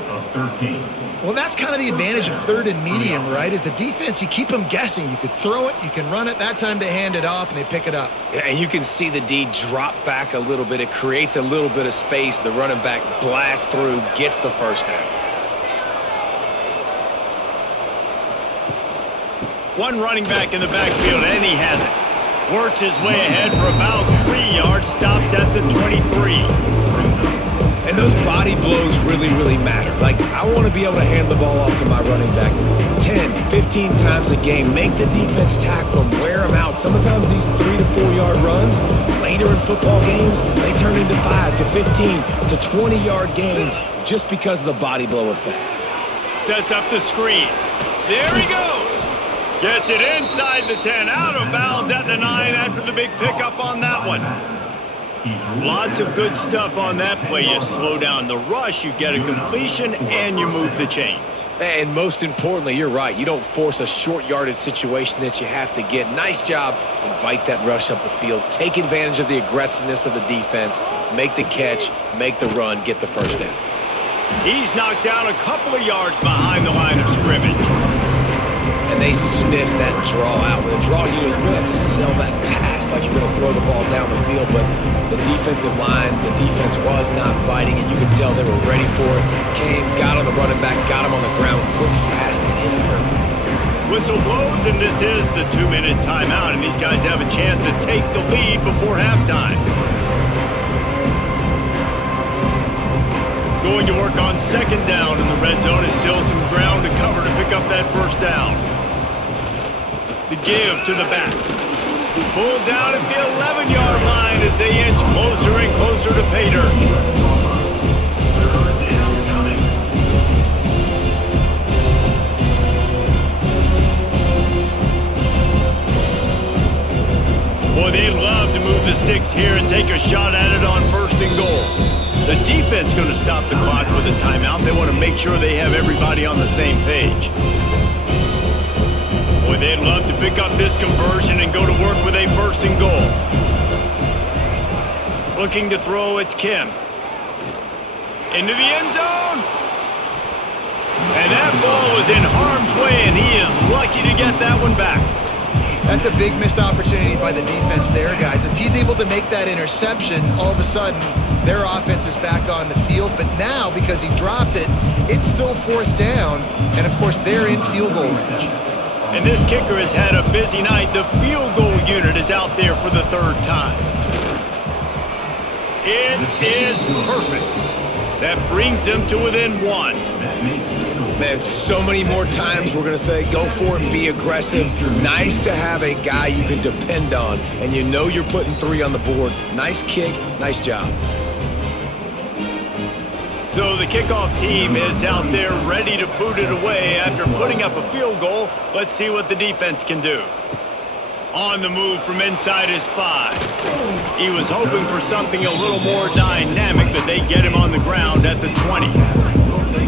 Well, that's kind of the advantage of 3rd and medium, right? Is the defense, you keep them guessing. You could throw it, you can run it. That time they hand it off, and they pick it up. Yeah, and you can see the D drop back a little bit. It creates a little bit of space. The running back blasts through, gets the first down. One running back in the backfield, and he has it. Works his way ahead for about 3 yards, stopped at the 23. And those body blows really, really matter. Like, I want to be able to hand the ball off to my running back 10, 15 times a game. Make the defense tackle them, wear them out. Sometimes these 3 to 4 yard runs, later in football games, they turn into 5 to 15 to 20-yard gains just because of the body blow effect. Sets up the screen. There he goes. Gets it inside the 10, out of bounds at the 9 after the big pickup on that one. Lots of good stuff on that play. You slow down the rush, you get a completion, and you move the chains. And most importantly, you're right. You don't force a short yardage situation that you have to get. Nice job. Invite that rush up the field. Take advantage of the aggressiveness of the defense. Make the catch, make the run, get the first down. He's knocked down a couple of yards behind the line of scrimmage. And they sniff that draw out. With a draw, you really have to sell that pass like you're going to throw the ball down the field. But the defensive line, the defense was not biting it. You could tell they were ready for it. Came, got on the running back, got him on the ground quick, fast, and in a hurry. Whistle blows, and this is the 2-minute timeout. And these guys have a chance to take the lead before halftime. Going to work on 2nd down in the red zone. Is still some ground to cover to pick up that first down. The give to the back. Pulled down at the 11-yard line as they inch closer and closer to pay dirt. Boy, they'd love to move the sticks here and take a shot at it on 1st and goal. The defense going to stop the clock with a timeout. They want to make sure they have everybody on the same page. Boy, they'd love to pick up this conversion and go to work with a 1st and goal. Looking to throw, it's Kim. Into the end zone. And that ball was in harm's way, and he is lucky to get that one back. That's a big missed opportunity by the defense there, guys. If he's able to make that interception, all of a sudden, their offense is back on the field. But now, because he dropped it, it's still 4th down. And, of course, they're in field goal range. And this kicker has had a busy night. The field goal unit is out there for the 3rd time. It is perfect. That brings them to within 1. Man, so many more times we're going to say, go for it, be aggressive. Nice to have a guy you can depend on, and you know you're putting 3 on the board. Nice kick, nice job. So the kickoff team is out there ready to boot it away after putting up a field goal. Let's see what the defense can do. On the move from inside his 5. He was hoping for something a little more dynamic, but they get him on the ground at the 20.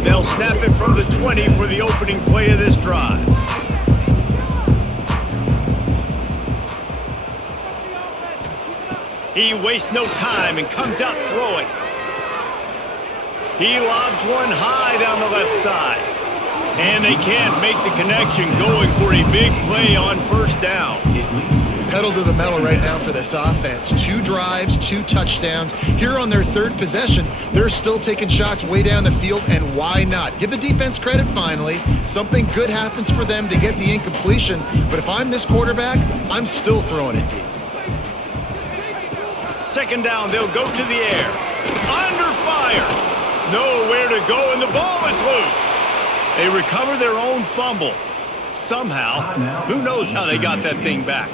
They'll snap it from the 20 for the opening play of this drive. He wastes no time and comes out throwing. He lobs one high down the left side. And they can't make the connection, going for a big play on 1st down. Pedal to the metal right now for this offense. 2 drives, 2 touchdowns. Here on their 3rd possession, they're still taking shots way down the field, and why not? Give the defense credit finally. Something good happens for them to get the incompletion, but if I'm this quarterback, I'm still throwing it deep. 2nd down, they'll go to the air. Under fire. Nowhere to go, and the ball is loose. They recover their own fumble. Somehow, who knows how they got that thing back.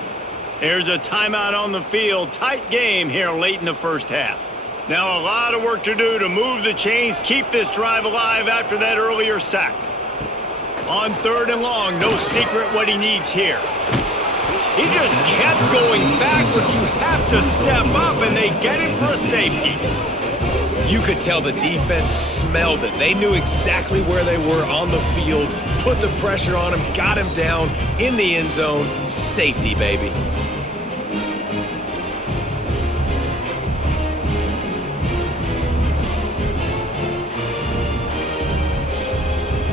There's a timeout on the field. Tight game here late in the first half. Now a lot of work to do to move the chains, keep this drive alive after that earlier sack. On 3rd and long, no secret what he needs here. He just kept going backwards. You have to step up, and they get him for a safety. You could tell the defense smelled it. They knew exactly where they were on the field, put the pressure on him, got him down in the end zone. Safety, baby.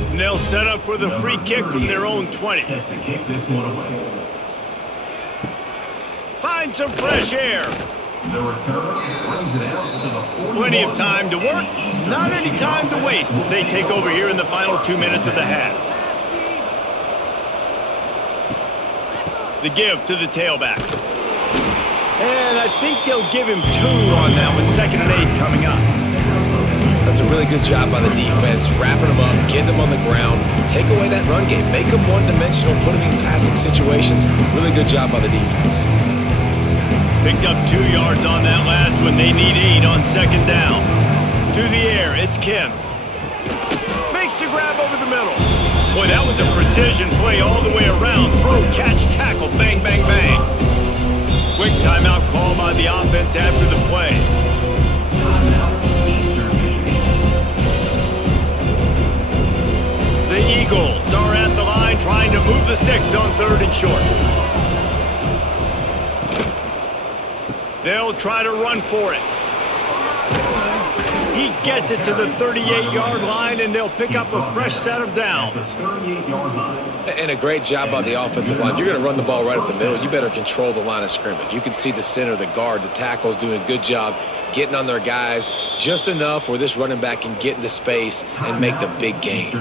And they'll set up for the free kick from their own 20. Set to kick this one away. Find some fresh air. The return brings it out to the 40. Plenty of time to work. Not any time to waste as they take over here in the final 2 minutes of the half. The give to the tailback. And I think they'll give him 2 on that one. 2nd and 8 coming up. That's a really good job by the defense, wrapping them up, getting them on the ground, take away that run game, make them one-dimensional, put them in passing situations. Really good job by the defense. Picked up 2 yards on that last one. They need 8 on 2nd down. To the air, it's Kim. Makes the grab over the middle. Boy, that was a precision play all the way around. Throw, catch, tackle, bang, bang, bang. Quick timeout call by the offense after the play. The Eagles are at the line trying to move the sticks on 3rd and short. They'll try to run for it. He gets it to the 38-yard line, and they'll pick up a fresh set of downs. And a great job by the offensive line. If you're going to run the ball right up the middle, you better control the line of scrimmage. You can see the center, the guard, the tackles doing a good job getting on their guys just enough where this running back can get into space and make the big gain.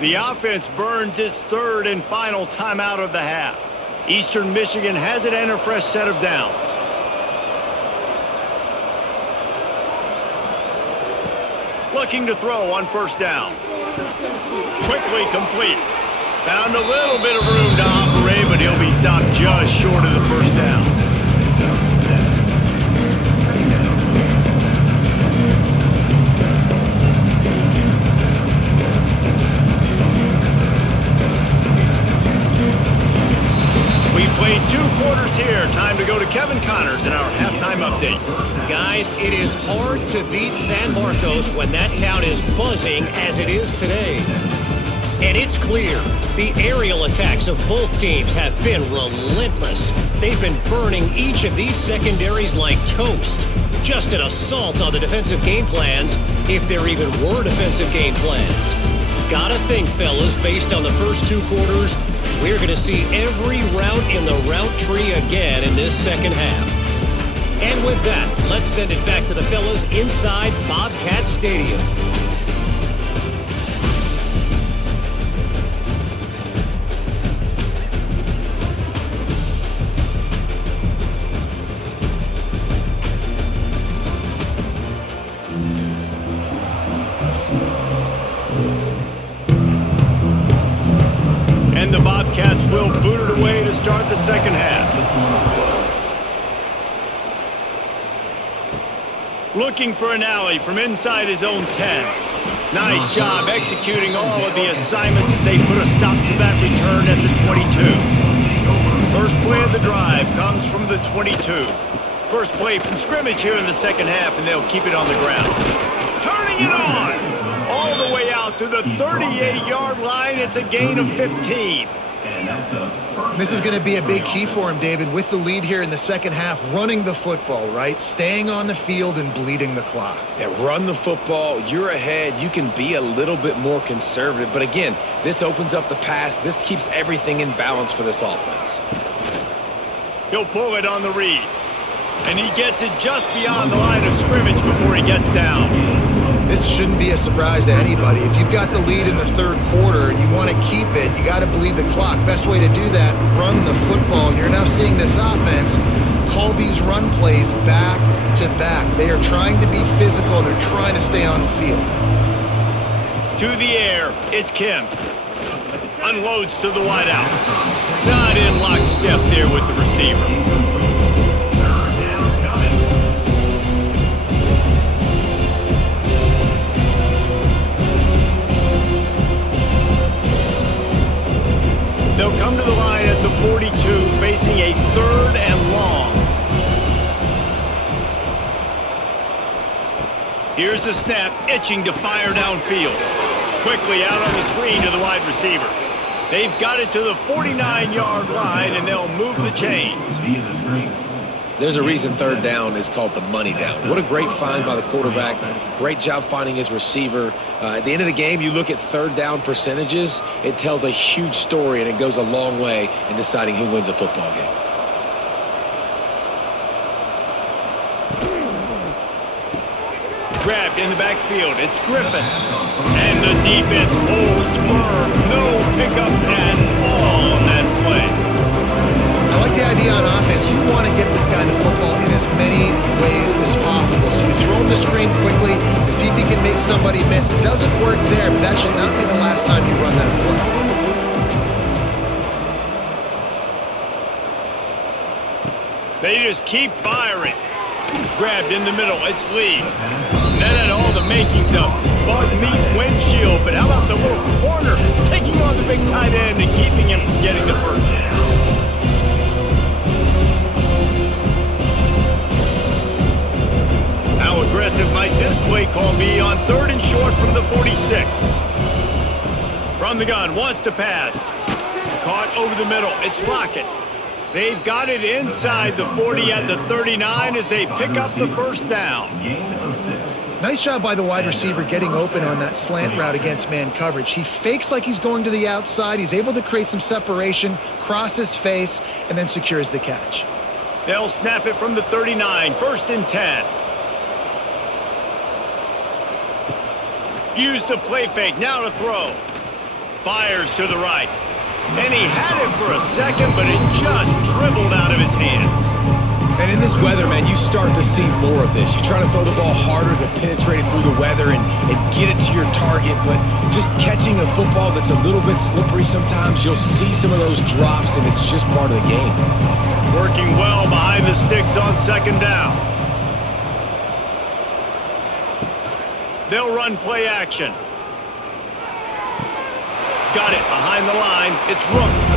The offense burns its 3rd and final timeout of the half. Eastern Michigan has it and a fresh set of downs. Looking to throw on 1st down. Quickly complete. Found a little bit of room to operate, but he'll be stopped just short of the 1st down. We've played 2 quarters here. Time to go to Kevin Connors in our halftime update. Guys, it is hard to beat San Marcos when that town is buzzing as it is today. And it's clear, the aerial attacks of both teams have been relentless. They've been burning each of these secondaries like toast. Just an assault on the defensive game plans, if there even were defensive game plans. Gotta think, fellas, based on the first 2 quarters, we're going to see every route in the route tree again in this second half. And with that, let's send it back to the fellas inside Bobcat Stadium. And the Bobcats will boot it away to start the second half. Looking for an alley from inside his own 10. Nice job executing all of the assignments as they put a stop to that return at the 22. First play of the drive comes from the 22. First play from scrimmage here in the second half, and they'll keep it on the ground. Turning it on! All the way out to the 38-yard line. It's a gain of 15. This is going to be a big key for him, David, with the lead here in the second half, running the football, right? Staying on the field and bleeding the clock. Yeah, run the football. You're ahead. You can be a little bit more conservative. But again, this opens up the pass. This keeps everything in balance for this offense. He'll pull it on the read. And he gets it just beyond the line of scrimmage before he gets down. This shouldn't be a surprise to anybody. If you've got the lead in the 3rd quarter and you want to keep it, you got to bleed the clock. Best way to do that, run the football. And you're now seeing this offense call these run plays back to back. They are trying to be physical and they're trying to stay on the field. To the air, it's Kim. Unloads to the wideout. Not in lockstep there with the receiver. Third down coming. They'll come to the line at the 42, facing a 3rd and long. Here's the snap, itching to fire downfield. Quickly out on the screen to the wide receiver. They've got it to the 49-yard line, and they'll move the chains. Via the screen. There's a reason 3rd down is called the money down. What a great find by the quarterback. Great job finding his receiver. At the end of the game, you look at 3rd down percentages. It tells a huge story, and it goes a long way in deciding who wins a football game. Grabbed in the backfield. It's Griffin. And the defense holds firm. No pickup at all on that play. I like the idea on offense. You want to get this guy the football in as many ways as possible. So you throw him the screen quickly to see if he can make somebody miss. It doesn't work there, but that should not be the last time you run that play. They just keep firing. Grabbed in the middle. It's Lee. That had all the makings of bug meat windshield, but how about the little corner taking on the big tight end and keeping him from getting the first? How aggressive might this play call be on 3rd and short from the 46? From the gun, wants to pass. Caught over the middle. It's Lockett. They've got it inside the 40 at the 39 as they pick up the first down. Gain of 6. Nice job by the wide receiver getting open on that slant route against man coverage. He fakes like he's going to the outside. He's able to create some separation, cross his face, and then secures the catch. They'll snap it from the 39, 1st and 10. Use the play fake, now to throw. Fires to the right. And he had it for a second, but it just dribbled out of his hands. And in this weather, man, you start to see more of this. You try to throw the ball harder to penetrate it through the weather and get it to your target, but just catching a football that's a little bit slippery sometimes, you'll see some of those drops, and it's just part of the game. Working well behind the sticks on 2nd down. They'll run play action. Got it behind the line. It's Rooks.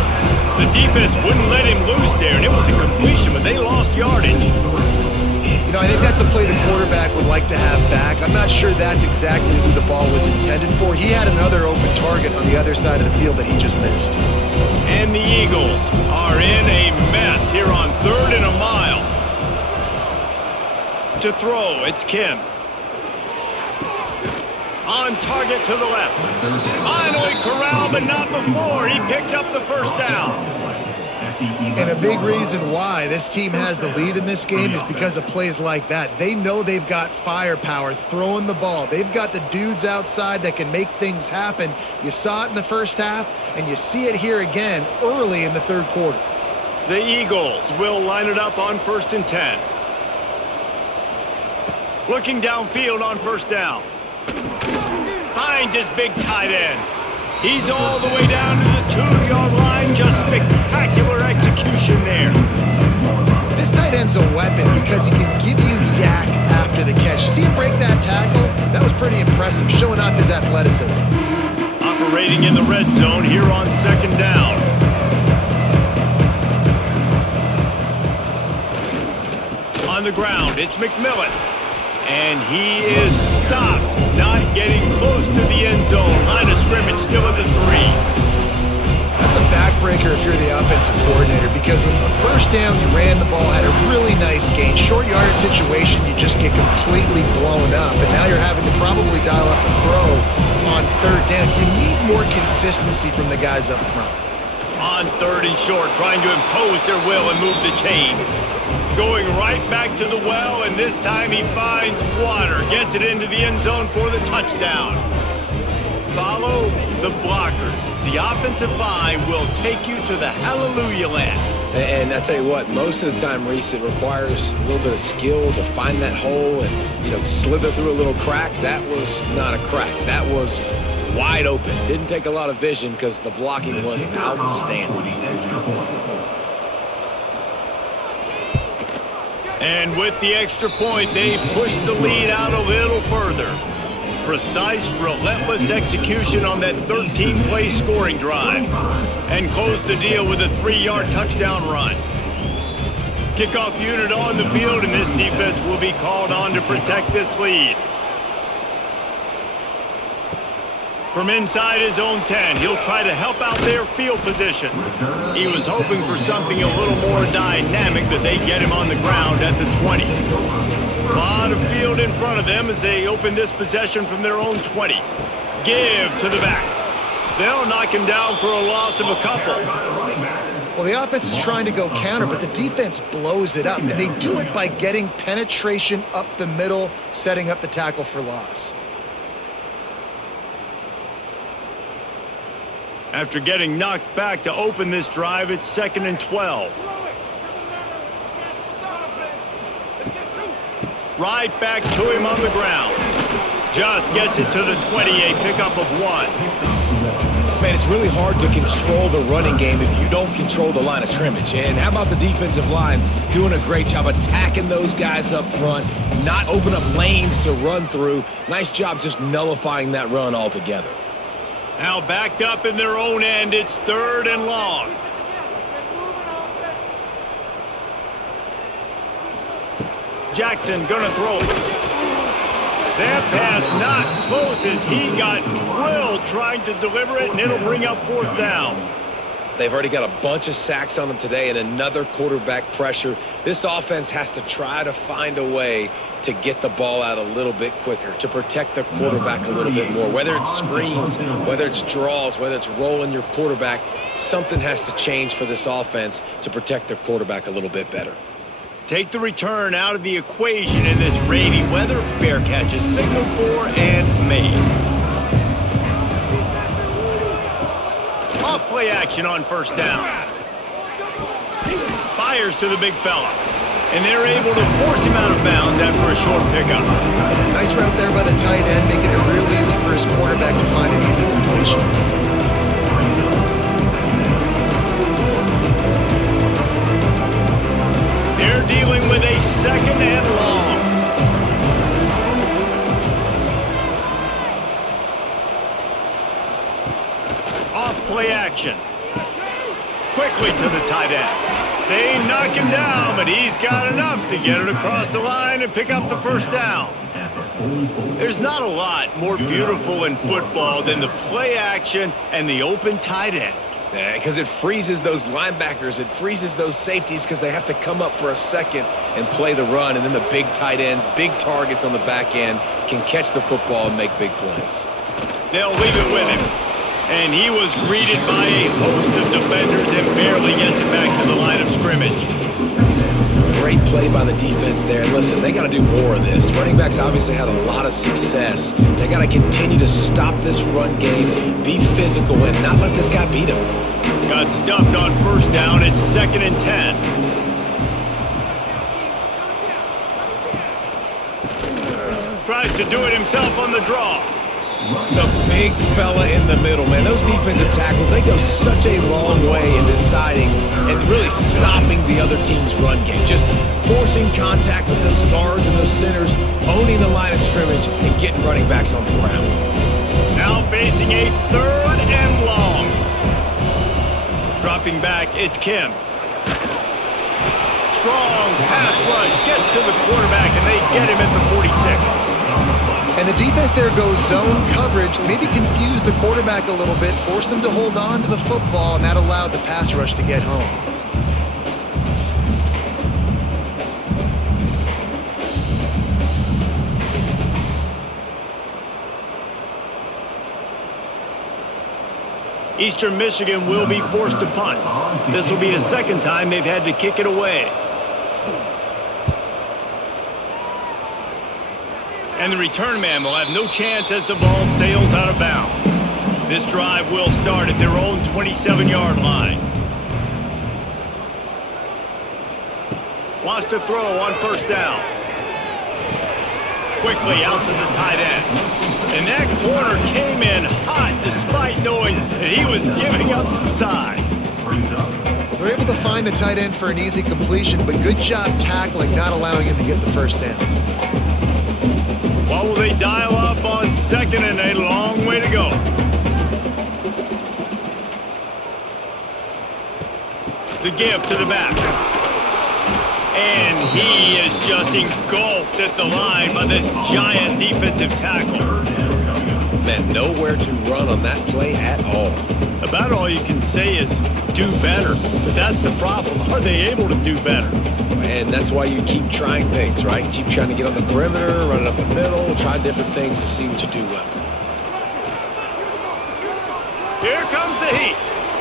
The defense wouldn't let him loose there, and it was a completion, but they lost yardage. You know, I think that's a play the quarterback would like to have back. I'm not sure that's exactly who the ball was intended for. He had another open target on the other side of the field that he just missed. And the Eagles are in a mess here on 3rd and a mile. To throw, it's Kim. On target to the left. Finally corralled, but not before. He picked up the first down. And a big reason why this team has the lead in this game is because of plays like that. They know they've got firepower throwing the ball. They've got the dudes outside that can make things happen. You saw it in the first half, and you see it here again early in the 3rd quarter. The Eagles will line it up on 1st and 10. Looking downfield on 1st down. Finds his big tight end. He's all the way down to the 2-yard line. Just spectacular execution there. This tight end's a weapon because he can give you yak after the catch. See him break that tackle? That was pretty impressive, showing off his athleticism. Operating in the red zone here on 2nd down. On the ground, it's McMillan. And he is stopped, not getting close to the end zone. Line of scrimmage still at the 3. That's a backbreaker if you're the offensive coordinator, because on the 1st down, you ran the ball, had a really nice gain. Short yardage situation, you just get completely blown up. And now you're having to probably dial up a throw on 3rd down. You need more consistency from the guys up front. On 3rd and short, trying to impose their will and move the chains. Going right back to the well, and this time he finds water. Gets it into the end zone for the touchdown. Follow the blockers. The offensive line will take you to the hallelujah land. And I tell you what, most of the time, Reese, it requires a little bit of skill to find that hole and, slither through a little crack. That was not a crack. That was wide open. Didn't take a lot of vision because the blocking was outstanding. And with the extra point, they push the lead out a little further. Precise, relentless execution on that 13-play scoring drive. And close the deal with a 3-yard touchdown run. Kickoff unit on the field, and this defense will be called on to protect this lead. From inside his own 10, he'll try to help out their field position. He was hoping for something a little more dynamic, that they get him on the ground at the 20. A lot of field in front of them as they open this possession from their own 20. Give to the back. They'll knock him down for a loss of a couple. Well, the offense is trying to go counter, but the defense blows it up, and they do it by getting penetration up the middle, setting up the tackle for loss. After getting knocked back to open this drive, it's 2nd and 12. Right back to him on the ground. Just gets it to the 20, a pickup of 1. Man, it's really hard to control the running game if you don't control the line of scrimmage. And how about the defensive line doing a great job attacking those guys up front, not open up lanes to run through. Nice job just nullifying that run altogether. Now backed up in their own end, it's 3rd and long. Jackson gonna throw it. That pass not close as he got drilled trying to deliver it, and it'll bring up 4th down. They've already got a bunch of sacks on them today and another quarterback pressure. This offense has to try to find a way to get the ball out a little bit quicker, to protect their quarterback a little bit more. Whether it's screens, whether it's draws, whether it's rolling your quarterback, something has to change for this offense to protect their quarterback a little bit better. Take the return out of the equation in this rainy weather. Fair catch is signaled for and made. Off play action on 1st down. Fires to the big fella. And they're able to force him out of bounds after a short pickup. Nice route there by the tight end, making it real easy for his quarterback to find an easy completion. They're dealing with a 2nd and long. Off play action. Quickly to the tight end. They knock him down, but he's got enough to get it across the line and pick up the 1st down. There's not a lot more beautiful in football than the play action and the open tight end. Because it freezes those linebackers, it freezes those safeties because they have to come up for a second and play the run, and then the big tight ends, big targets on the back end can catch the football and make big plays. They'll leave it with him. And he was greeted by a host of defenders and barely gets it back to the line of scrimmage. Great play by the defense there. And listen, they got to do more of this. Running backs obviously had a lot of success. They got to continue to stop this run game, be physical, and not let this guy beat him. Got stuffed on 1st down. It's 2nd and 10. Tries to do it himself on the draw. The big fella in the middle, man. Those defensive tackles, they go such a long way in deciding and really stopping the other team's run game. Just forcing contact with those guards and those centers, owning the line of scrimmage, and getting running backs on the ground. Now facing a 3rd and long. Dropping back, it's Kim. Strong pass rush gets to the quarterback, and they get him at the 46. And the defense there goes zone coverage, maybe confused the quarterback a little bit, forced him to hold on to the football, and that allowed the pass rush to get home. Eastern Michigan will be forced to punt. This will be the 2nd time they've had to kick it away. And the return man will have no chance as the ball sails out of bounds. This drive will start at their own 27-yard line. Wants to throw on 1st down. Quickly out to the tight end. And that corner came in hot he was giving up some size. They're able to find the tight end for an easy completion, but good job tackling, not allowing him to get the first down. What will they dial up on second and a long way to go? The give to the back. And he is just engulfed at the line by this giant defensive tackle. Man, nowhere to run on that play at all. About all you can say is do better. But that's the problem. Are they able to do better? And that's why you keep trying things, right? Keep trying to get on the perimeter, run it up the middle, try different things to see what you do well. Here comes the heat.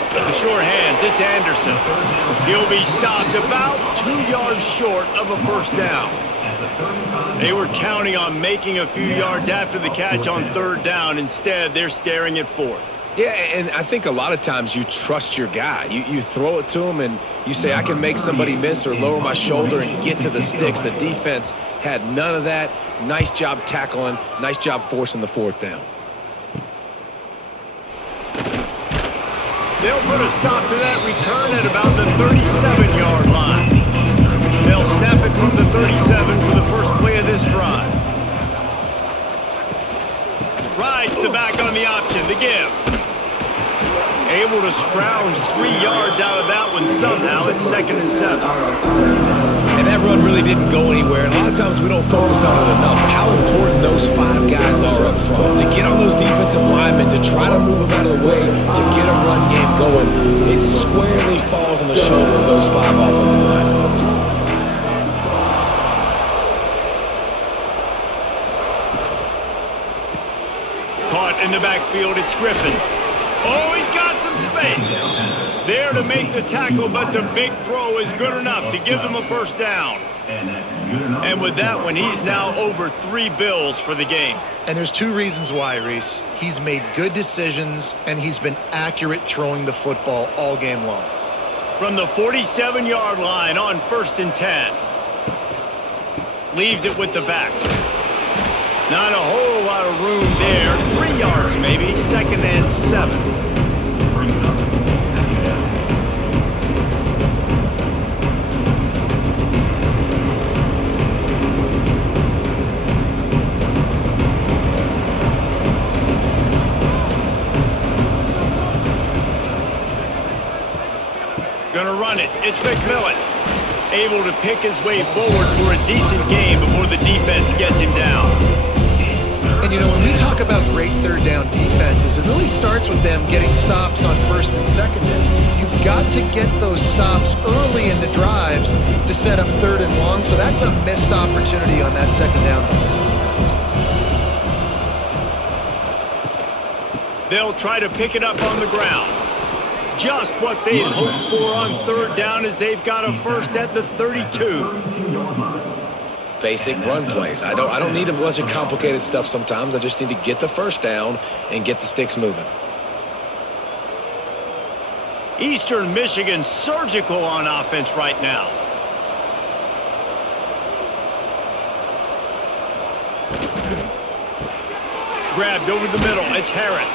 The short hands, it's Anderson. He'll be stopped about 2 yards short of a first down. They were counting on making a few yards after the catch on third down. Instead, they're staring at fourth. Yeah, and I think a lot of times you trust your guy. You throw it to him and you say, I can make somebody miss or lower my shoulder and get to the sticks. The defense had none of that. Nice job tackling. Nice job forcing the fourth down. They'll put a stop to that return at about the 37-yard line. They'll snap it from the 37 for the first play of this drive. Rides the back on the option, the give. Able to scrounge 3 yards out of that one somehow. It's 2nd and 7. And that run really didn't go anywhere. And a lot of times we don't focus on it enough. How important those 5 guys are up front. To get on those defensive linemen, to try to move them out of the way, to get a run game going. It squarely falls on the shoulder of those 5 offensive linemen. Caught in the backfield, it's Griffin. Oh, he's got some space. There to make the tackle, but the big throw is good enough to give them a first down. And with that one, he's now over 3 bills for the game. And there's 2 reasons why, Reese. He's made good decisions, and he's been accurate throwing the football all game long. From the 47-yard line on 1st and 10. Leaves it with the back. Not a whole lot of room there. 3 yards maybe. 2nd and 7. Gonna run it. It's McMillan. Able to pick his way forward for a decent game before the defense gets him down. And, you know, when we talk about great third down defenses, it really starts with them getting stops on 1st and 2nd down. You've got to get those stops early in the drives to set up 3rd and long, so that's a missed opportunity on that 2nd down by this defense. They'll try to pick it up on the ground. Just what they'd hoped for on 3rd down as they've got a first at the 32. Basic run plays. I don't need a bunch of complicated stuff sometimes. I just need to get the first down and get the sticks moving. Eastern Michigan surgical on offense right now. Grabbed over the middle. It's Harris.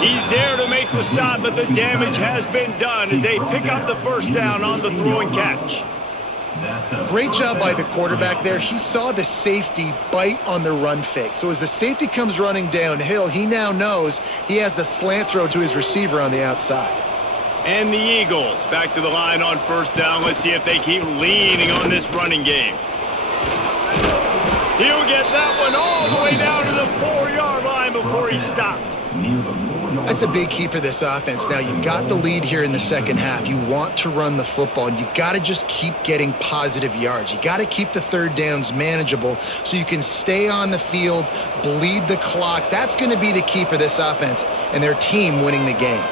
He's there to make the stop, but the damage has been done as they pick up the first down on the throw and catch. Great job by the quarterback there. He saw the safety bite on the run fake. So as the safety comes running downhill, he now knows he has the slant throw to his receiver on the outside. And the Eagles back to the line on 1st down. Let's see if they keep leaning on this running game. He'll get that one all the way down to the 4-yard line before he's stopped. That's a big key for this offense. Now, you've got the lead here in the second half. You want to run the football, and you got to just keep getting positive yards. You got to keep the third downs manageable so you can stay on the field, bleed the clock. That's going to be the key for this offense and their team winning the game.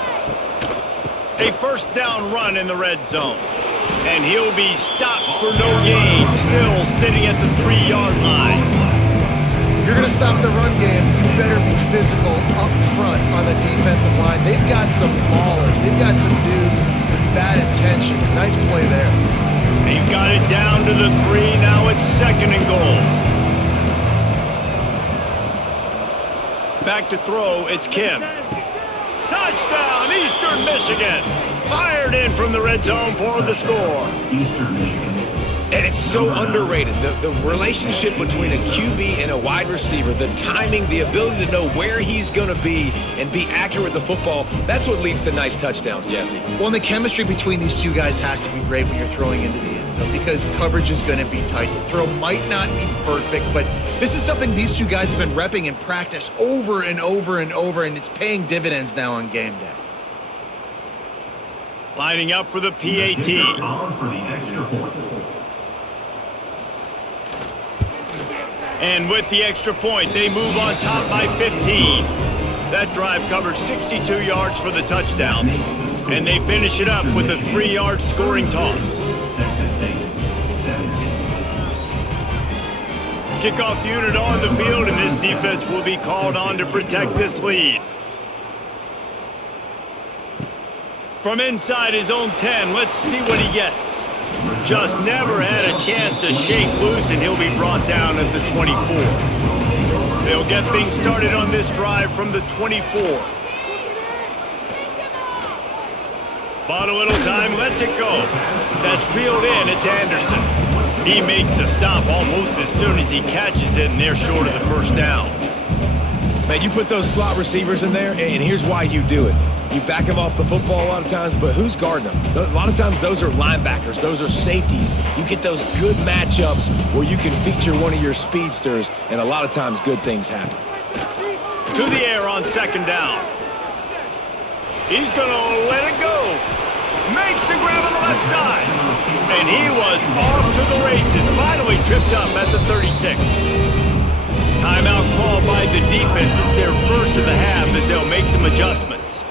A first down run in the red zone. And he'll be stopped for no gain, still sitting at the 3-yard line. If you're going to stop the run game, you better be physical up front on the defensive line. They've got some maulers. They've got some dudes with bad intentions. Nice play there. They've got it down to the 3. Now it's 2nd and goal. Back to throw. It's Kim. Touchdown, Eastern Michigan. Fired in from the red zone for the score. Eastern Michigan. And it's so underrated. The relationship between a QB and a wide receiver, the timing, the ability to know where he's going to be and be accurate with the football, that's what leads to nice touchdowns, Jesse. Well, and the chemistry between these two guys has to be great when you're throwing into the end zone because coverage is going to be tight. The throw might not be perfect, but this is something these two guys have been repping in practice over and over and over, and it's paying dividends now on game day. Lining up for the The PAT. kicker fouled for the extra point. And with the extra point, they move on top by 15. That drive covered 62 yards for the touchdown. And they finish it up with a 3-yard scoring toss. Texas State 17. Kickoff unit on the field, and this defense will be called on to protect this lead. From inside his own 10, let's see what he gets. Just never had a chance to shake loose, and he'll be brought down at the 24. They'll get things started on this drive from the 24. Bought a little time, lets it go. That's reeled in, it's Anderson. He makes the stop almost as soon as he catches it, and they're short of the first down. Man, you put those slot receivers in there, and here's why you do it. You back them off the football a lot of times, but who's guarding them? A lot of times those are linebackers. Those are safeties. You get those good matchups where you can feature one of your speedsters, and a lot of times good things happen. To the air on second down. He's going to let it go. Makes the grab on the left side. And he was off to the races. Finally tripped up at the 36. Timeout called by the defense. It's their first of the half as they'll make some adjustments.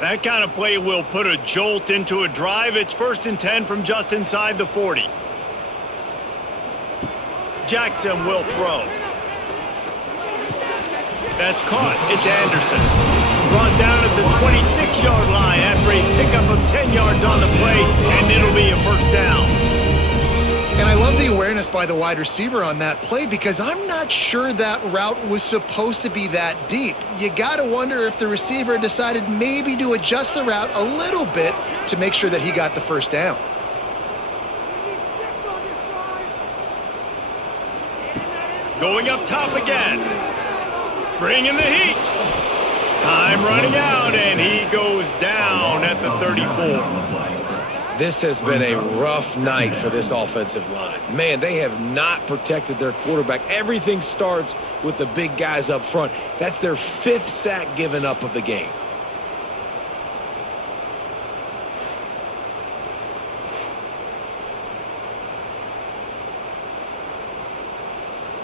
That kind of play will put a jolt into a drive. It's 1st and 10 from just inside the 40. Jackson will throw. That's caught. It's Anderson. Brought down at the 26-yard line after a pickup of 10 yards on the play, and it'll be a first down. And I love the awareness by the wide receiver on that play because I'm not sure that route was supposed to be that deep. You got to wonder if the receiver decided maybe to adjust the route a little bit to make sure that he got the first down. Going up top again. Bringing the heat. Time running out, and he goes down at the 34. This has been a rough night for this offensive line. Man, they have not protected their quarterback. Everything starts with the big guys up front. That's their 5th sack given up of the game.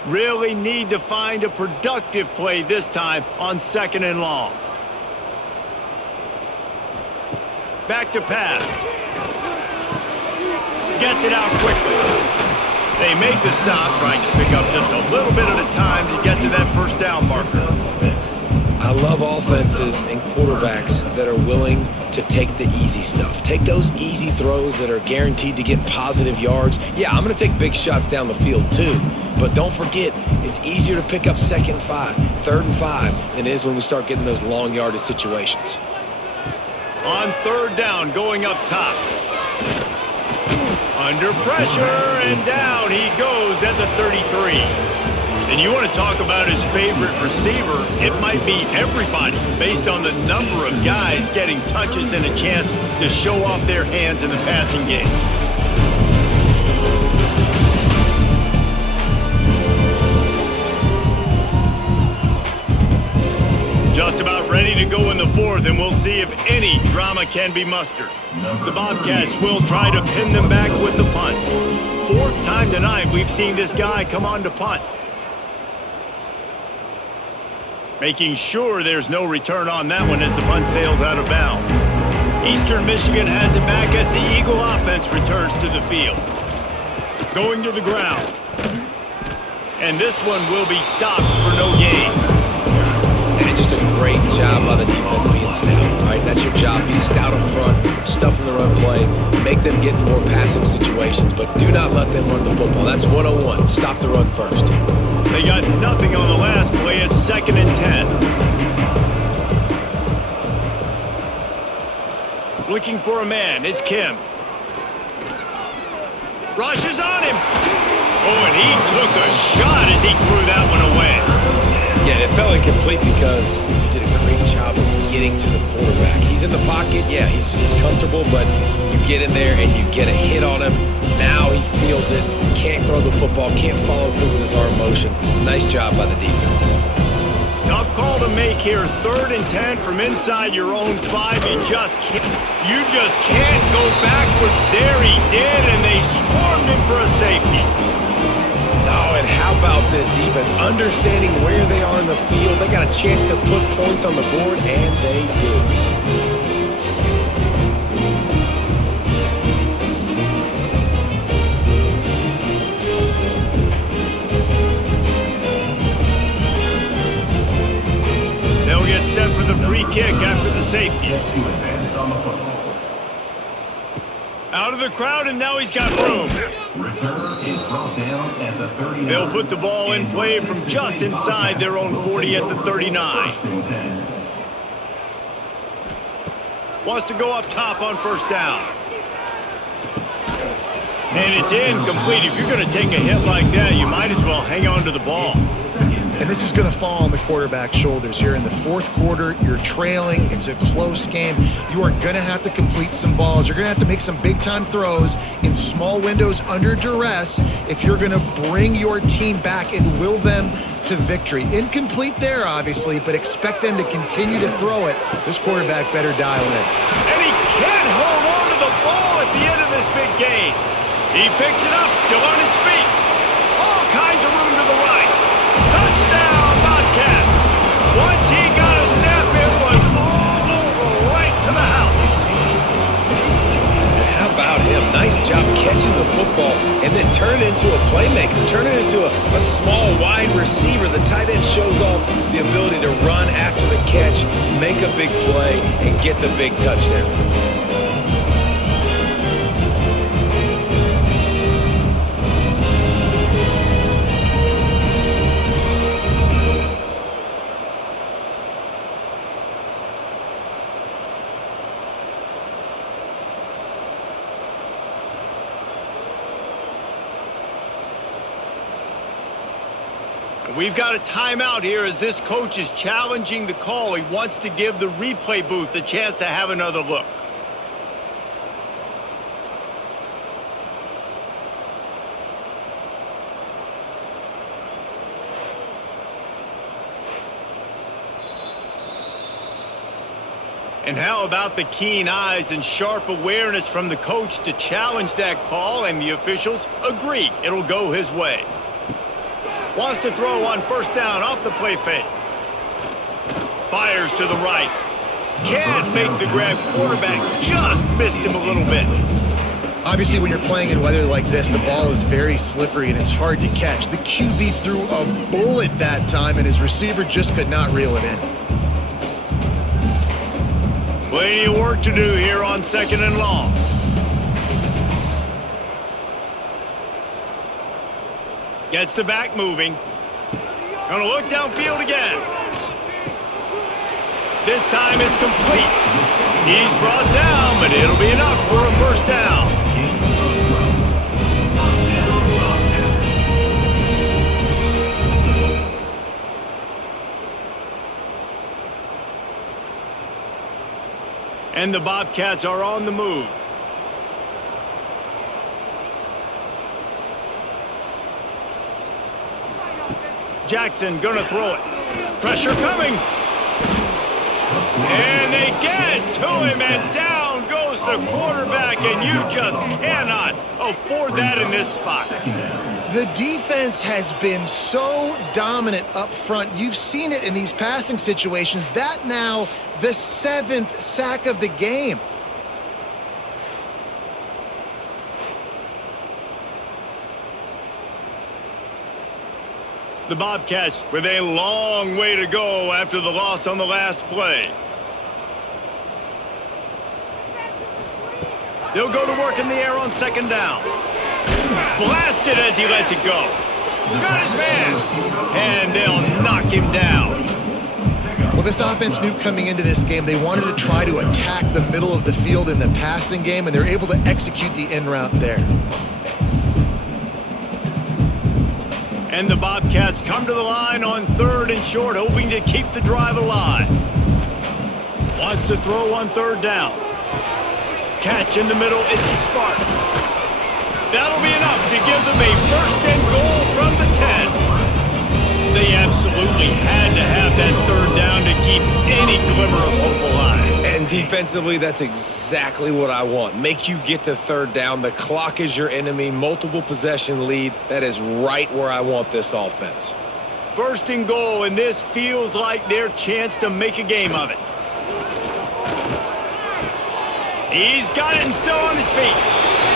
Really need to find a productive play this time on 2nd and long. Back to pass. Gets it out quickly. They make the stop, trying to pick up just a little bit at a time to get to that first down marker. I love offenses and quarterbacks that are willing to take the easy stuff. Take those easy throws that are guaranteed to get positive yards. Yeah, I'm going to take big shots down the field too. But don't forget, it's easier to pick up 2nd and 5, 3rd and 5 than it is when we start getting those long yardage situations. On 3rd down, going up top. Under pressure, and down he goes at the 33. And you want to talk about his favorite receiver, it might be everybody based on the number of guys getting touches and a chance to show off their hands in the passing game. Just about ready to go in the 4th, and we'll see if any drama can be mustered. The Bobcats will try to pin them back with the punt. 4th time tonight we've seen this guy come on to punt. Making sure there's no return on that one as the punt sails out of bounds. Eastern Michigan has it back as the Eagle offense returns to the field. Going to the ground. And this one will be stopped for no gain. And just a great job by the defense being stout, right? That's your job. Be stout up front, stuff in the run play, make them get in more passing situations, but do not let them run the football. That's 101. Stop the run first. They got nothing on the last play. It's 2nd and 10. Looking for a man. It's Kim. Rushes on him. Oh, and he took a shot as he threw that one away. Yeah, it felt incomplete because he did a great job of getting to the quarterback. He's in the pocket. Yeah, he's comfortable, but you get in there and you get a hit on him. Now he feels it. Can't throw the football. Can't follow through with his arm motion. Nice job by the defense. Tough call to make here. 3rd and 10 from inside your own 5. You just can't go backwards there. He did, and they swarmed him for a safety. Oh, and how about this defense? Understanding where they are in the field. They got a chance to put points on the board, and they do. They'll get set for the free kick after the safety. Set to advance on the football. Out of the crowd, and now he's got room. Return is brought down at the 39. They'll put the ball in play from just inside their own 40 at the 39. First and 10. Wants to go up top on 1st down. And it's incomplete. If you're going to take a hit like that, you might as well hang on to the ball. And this is going to fall on the quarterback's shoulders here in the 4th quarter. You're trailing. It's a close game. You are going to have to complete some balls. You're going to have to make some big-time throws in small windows under duress if you're going to bring your team back and will them to victory. Incomplete there, obviously, but expect them to continue to throw it. This quarterback better dial in. And he can't hold on to the ball at the end of this big game. He picks it up, still on his feet. All kinds of room to the right. Touchdown, Bobcats! Once he got a step, it was all over right to the house. How about him? Nice job catching the football and then turn it into a playmaker. Turn it into a small, wide receiver. The tight end shows off the ability to run after the catch, make a big play, and get the big touchdown. We've got a timeout here as this coach is challenging the call. He wants to give the replay booth a chance to have another look. And how about the keen eyes and sharp awareness from the coach to challenge that call, and the officials agree it'll go his way. Wants to throw on 1st down off the play fake. Fires to the right. Can't make the grab. Quarterback just missed him a little bit. Obviously, when you're playing in weather like this, the ball is very slippery and it's hard to catch. The QB threw a bullet that time, and his receiver just could not reel it in. Plenty of work to do here on 2nd and long. Gets the back moving. Gonna look downfield again. This time it's complete. He's brought down, but it'll be enough for a 1st down. And the Bobcats are on the move. Jackson gonna throw it. Pressure coming. And they get to him, and down goes the quarterback, and you just cannot afford that in this spot. The defense has been so dominant up front. You've seen it in these passing situations. That now the 7th sack of the game. The Bobcats with a long way to go after the loss on the last play. They'll go to work in the air on 2nd down. Blasted as he lets it go. Got his man. And they'll knock him down. Well, this offense knew coming into this game they wanted to try to attack the middle of the field in the passing game, and they're able to execute the in route there. And the Bobcats come to the line on 3rd and short, hoping to keep the drive alive. Wants to throw on 3rd down. Catch in the middle, it's the Spartans. That'll be enough to give them a 1st and goal from the 10. They absolutely had to have that 3rd down to keep any glimmer of hope alive. And defensively, that's exactly what I want. Make you get to 3rd down. The clock is your enemy. Multiple possession lead. That is right where I want this offense. 1st and goal, and this feels like their chance to make a game of it. He's got it and still on his feet.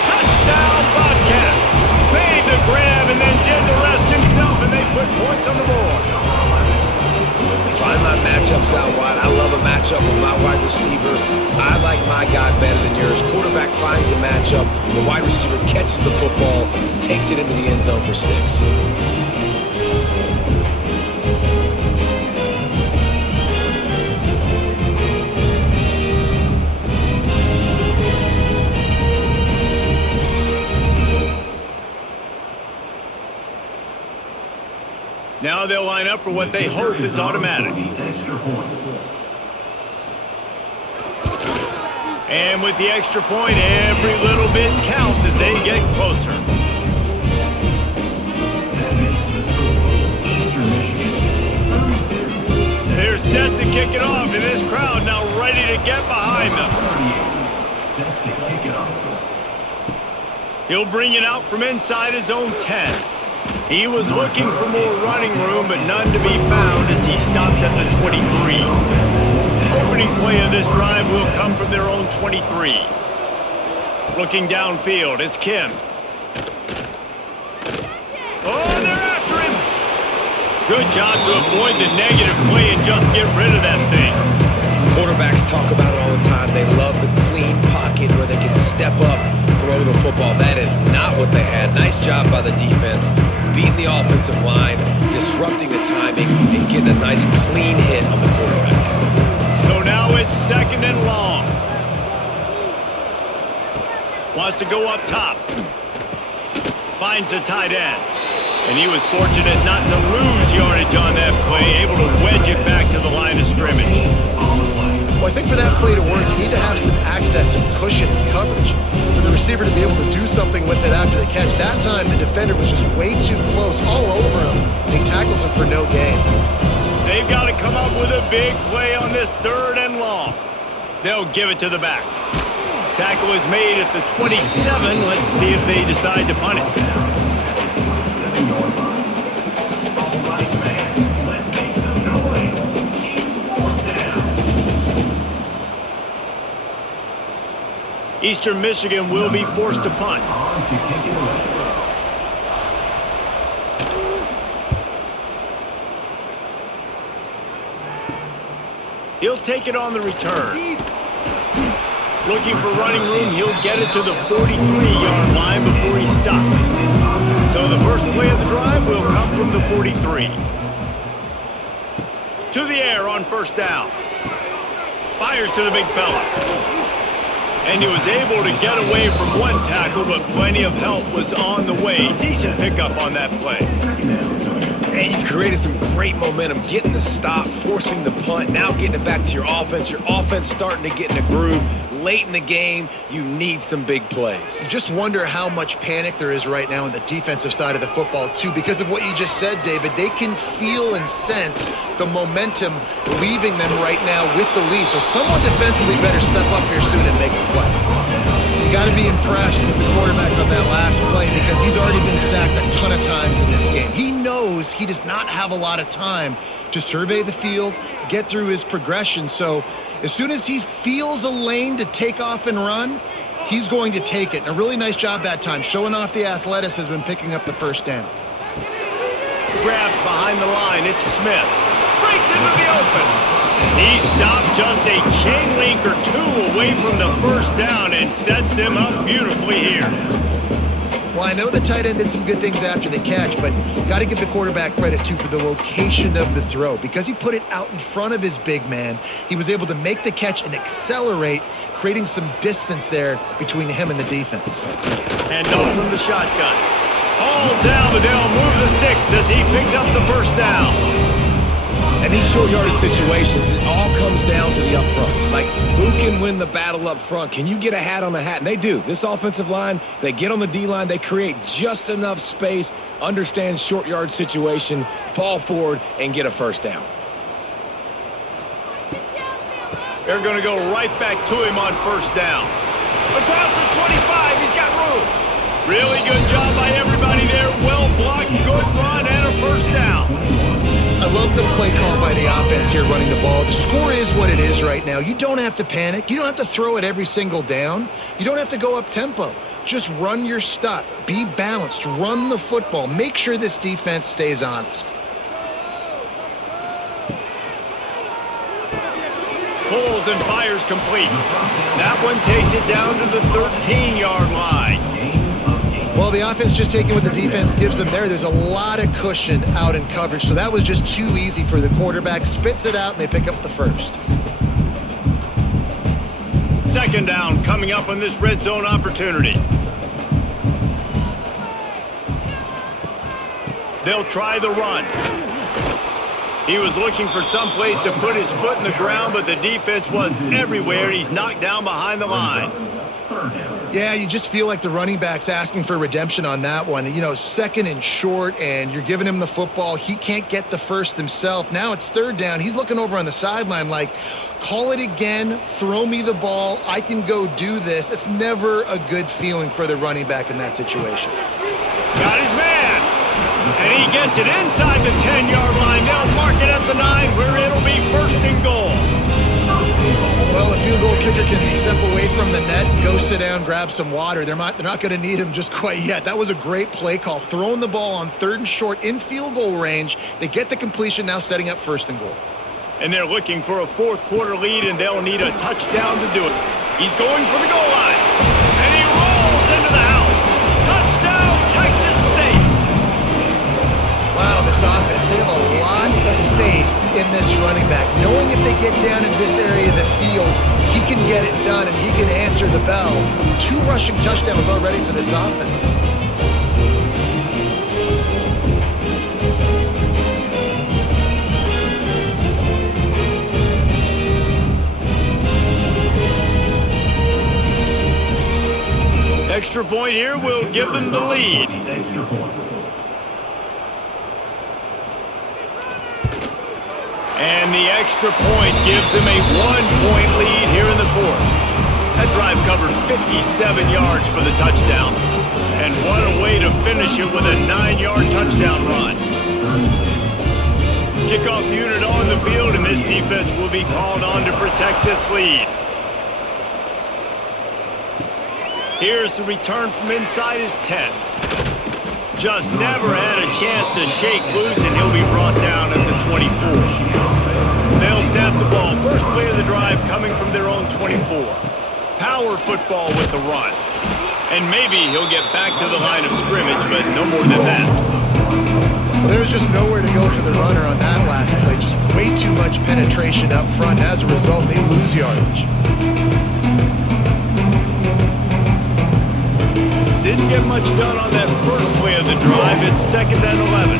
Touchdown, Bobcats. Made the grab and then did the rest himself, and they put points on the board. Find my matchups out wide. I love a matchup with my wide receiver. I like my guy better than yours. Quarterback finds the matchup. The wide receiver catches the football, takes it into the end zone for 6. Now they'll line up for what they hope is automatic. And with the extra point, every little bit counts as they get closer. They're set to kick it off, and this crowd now ready to get behind them. He'll bring it out from inside his own 10. He was looking for more running room, but none to be found as he stopped at the 23. Opening play of this drive will come from their own 23. Looking downfield, it's Kim. Oh, they're after him! Good job to avoid the negative play and just get rid of that thing. Quarterbacks talk about it all the time. They love the clean pocket where they can step up, throw the football. That is not what they had. Nice job by the defense, beating the offensive line, disrupting the timing, and getting a nice clean hit on the quarterback. So now it's 2nd and long. Wants to go up top. Finds the tight end. And he was fortunate not to lose yardage on that play, able to wedge it back to the line of scrimmage. Well, I think for that play to work, you need to have some access and cushion and coverage for the receiver to be able to do something with it after the catch. That time, the defender was just way too close, all over him, and he tackles him for no gain. They've got to come up with a big play on this 3rd and long. They'll give it to the back. Tackle is made at the 27. Let's see if they decide to punt it. Eastern Michigan will be forced to punt. He'll take it on the return. Looking for running room, he'll get it to the 43-yard line before he stops. So the first play of the drive will come from the 43. To the air on 1st down. Fires to the big fella. And he was able to get away from one tackle, but plenty of help was on the way. Decent pickup on that play. And you've created some great momentum, getting the stop, forcing the punt, now getting it back to your offense. Your offense starting to get in a groove. Late in the game, you need some big plays. You just wonder how much panic there is right now on the defensive side of the football, too. Because of what you just said, David, they can feel and sense the momentum leaving them right now with the lead. So someone defensively better step up here soon and make a play. You got to be impressed with the quarterback on that last play because he's already been sacked a ton of times in this game. He knows he does not have a lot of time to survey the field, get through his progression. So as soon as he feels a lane to take off and run, he's going to take it. And a really nice job that time, showing off the athleticism and picking up the 1st down. Grabbed behind the line, it's Smith. Breaks into the open. He stopped just a chain link or 2 away from the 1st down and sets them up beautifully here. Well, Well, I know the tight end did some good things after the catch, but got to give the quarterback credit, too, for the location of the throw. Because he put it out in front of his big man, he was able to make the catch and accelerate, creating some distance there between him and the defense. And off from the shotgun. All down, but they'll move the sticks as he picks up the first down. And these short yardage situations, it all comes down to the up front. Like, who can win the battle up front? Can you get a hat on the hat? And they do. This offensive line, they get on the D-line, they create just enough space, understand short yard situation, fall forward, and get a first down. They're going to go right back to him on first down. Across the 25, he's got room. Really good job by everybody there. Well blocked, good run, and a first down. I love the play call by the offense here running the ball. The score is what it is right now. You don't have to panic. You don't have to throw it every single down. You don't have to go up tempo. Just run your stuff. Be balanced. Run the football. Make sure this defense stays honest. Pulls and fires complete. That one takes it down to the 13-yard line. Well, the offense just taking what the defense gives them there. There's a lot of cushion out in coverage, so that was just too easy for the quarterback. Spits it out, and they pick up the first. Second down coming up on this red zone opportunity. They'll try the run. He was looking for some place to put his foot in the ground, but the defense was everywhere, and he's knocked down behind the line. Yeah, you just feel like the running back's asking for redemption on that one. You know, second and short, and you're giving him the football. He can't get the first himself. Now it's third down. He's looking over on the sideline like, call it again, throw me the ball, I can go do this. It's never a good feeling for the running back in that situation. Got his man, and he gets it inside the 10-yard line. They'll mark it at the 9, where it'll be first and goal. Well, the field goal kicker can step away from the net and go sit down, grab some water. They're not going to need him just quite yet. That was a great play call. Throwing the ball on third and short in field goal range. They get the completion, now setting up first and goal. And they're looking for a fourth quarter lead, and they'll need a touchdown to do it. He's going for the goal line, and he rolls into the house. Touchdown, Texas State. Wow, this offense, they have a lot of faith in this running back. Knowing if they get down in this area of the field, he can get it done and he can answer the bell. 2 rushing touchdowns already for this offense. Extra point here will give them the lead. Extra point. And the extra point gives him a 1-point lead here in the fourth. That drive covered 57 yards for the touchdown. And what a way to finish it with a 9-yard touchdown run. Kickoff unit on the field, and this defense will be called on to protect this lead. Here's the return from inside his 10. Just never had a chance to shake loose, and he'll be brought down at the 24. They'll snap the ball. First play of the drive coming from their own 24. Power football with the run. And maybe he'll get back to the line of scrimmage, but no more than that. Well, there's just nowhere to go for the runner on that last play. Just way too much penetration up front. As a result, they lose yardage. Didn't get much done on that first play of the drive. It's 2nd and 11.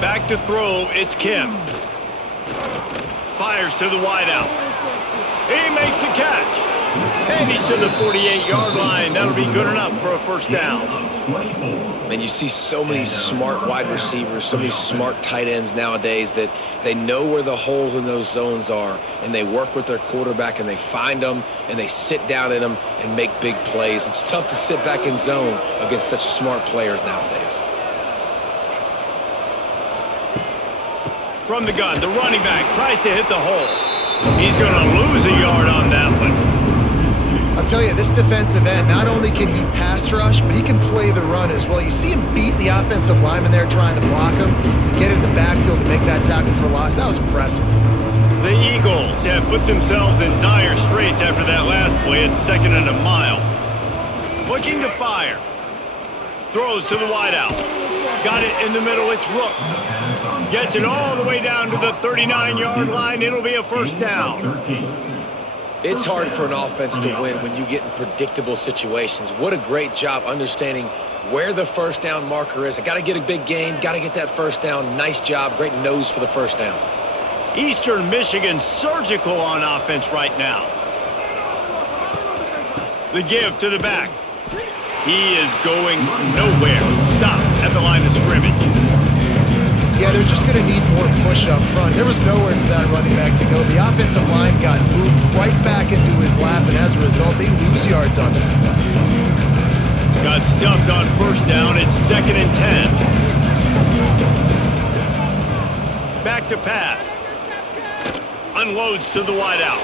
Back to throw, it's Kim. Fires to the wideout. He makes the catch. And he's to the 48-yard line. That'll be good enough for a first down. And you see so many smart wide receivers, so many smart tight ends nowadays that they know where the holes in those zones are, and they work with their quarterback, and they find them, and they sit down in them and make big plays. It's tough to sit back in zone against such smart players nowadays. From the gun, the running back tries to hit the hole. He's going to lose a yard on that one. I'll tell you, this defensive end, not only can he pass rush, but he can play the run as well. You see him beat the offensive lineman there trying to block him, get in the backfield to make that tackle for loss. That was impressive. The Eagles have put themselves in dire straits after that last play. It's 2nd and a mile. Looking to fire. Throws to the wideout. Got it in the middle. It's Rooks. Gets it all the way down to the 39-yard line. It'll be a first down. It's hard for an offense to win when you get in predictable situations. What a great job understanding where the first down marker is. I got to get a big gain. Got to get that first down. Nice job. Great nose for the first down. Eastern Michigan surgical on offense right now. The give to the back. He is going nowhere. Stop at the line of scrimmage. Yeah, they're just going to need more push up front. There was nowhere for that running back to go. The offensive line got moved right back into his lap, and as a result, they lose yards on that play. Got stuffed on first down. It's 2nd and 10. Back to pass. Unloads to the wideout.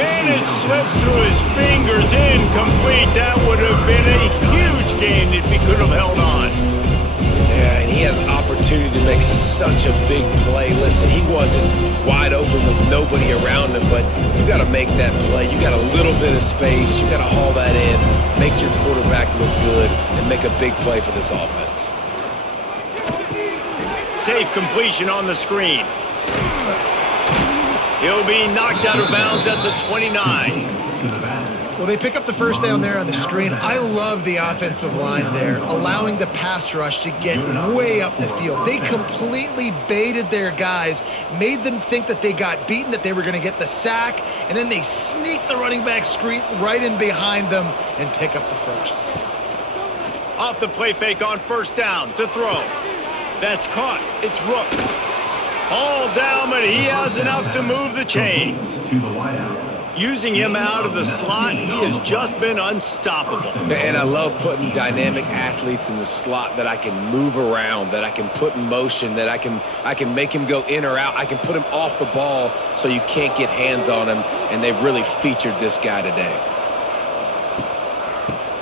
And it slips through his fingers. Incomplete. That would have been a huge gain if he could have held on. Yeah, and he had an opportunity to make such a big play. Listen, he wasn't wide open with nobody around him, but you got to make that play. You got a little bit of space. You got to haul that in, make your quarterback look good, and make a big play for this offense. Safe completion on the screen. He'll be knocked out of bounds at the 29. Well, they pick up the first down there on the screen. I love the offensive line there, allowing the pass rush to get way up the field. They completely baited their guys, made them think that they got beaten, that they were going to get the sack, and then they sneak the running back screen right in behind them and pick up the first. Off the play fake on first down to throw. That's caught. It's Rooks. All down, but he has enough to move the chains. Using him out of the slot, he has just been unstoppable. And I love putting dynamic athletes in the slot that I can move around, that I can put in motion, that I can make him go in or out. I can put him off the ball so you can't get hands on him, and they've really featured this guy today.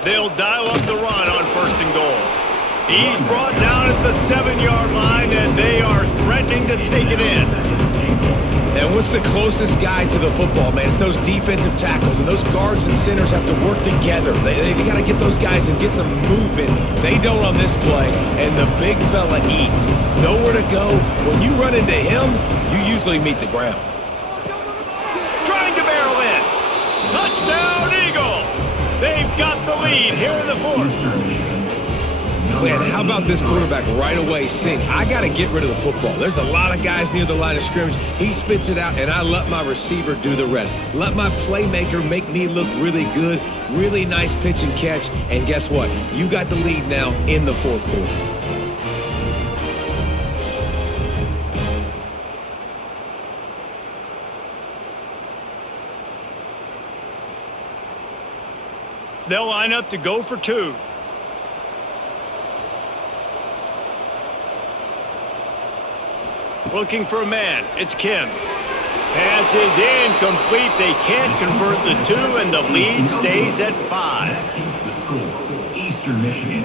They'll dial up the run on first and goal. He's brought down at the 7-yard line, and they are threatening to take it in. And what's the closest guy to the football, man? It's those defensive tackles, and those guards and centers have to work together. They got to get those guys and get some movement. They don't on this play, and the big fella eats. Nowhere to go. When you run into him, you usually meet the ground. Trying to barrel in. Touchdown, Eagles! They've got the lead here in the fourth. Man, how about this quarterback right away saying, I got to get rid of the football. There's a lot of guys near the line of scrimmage. He spits it out, and I let my receiver do the rest. Let my playmaker make me look really good. Really nice pitch and catch. And guess what? You got the lead now in the fourth quarter. They'll line up to go for two. Looking for a man. It's Kim. Pass is incomplete. They can't convert the two, and the lead stays at 5. Eastern Michigan.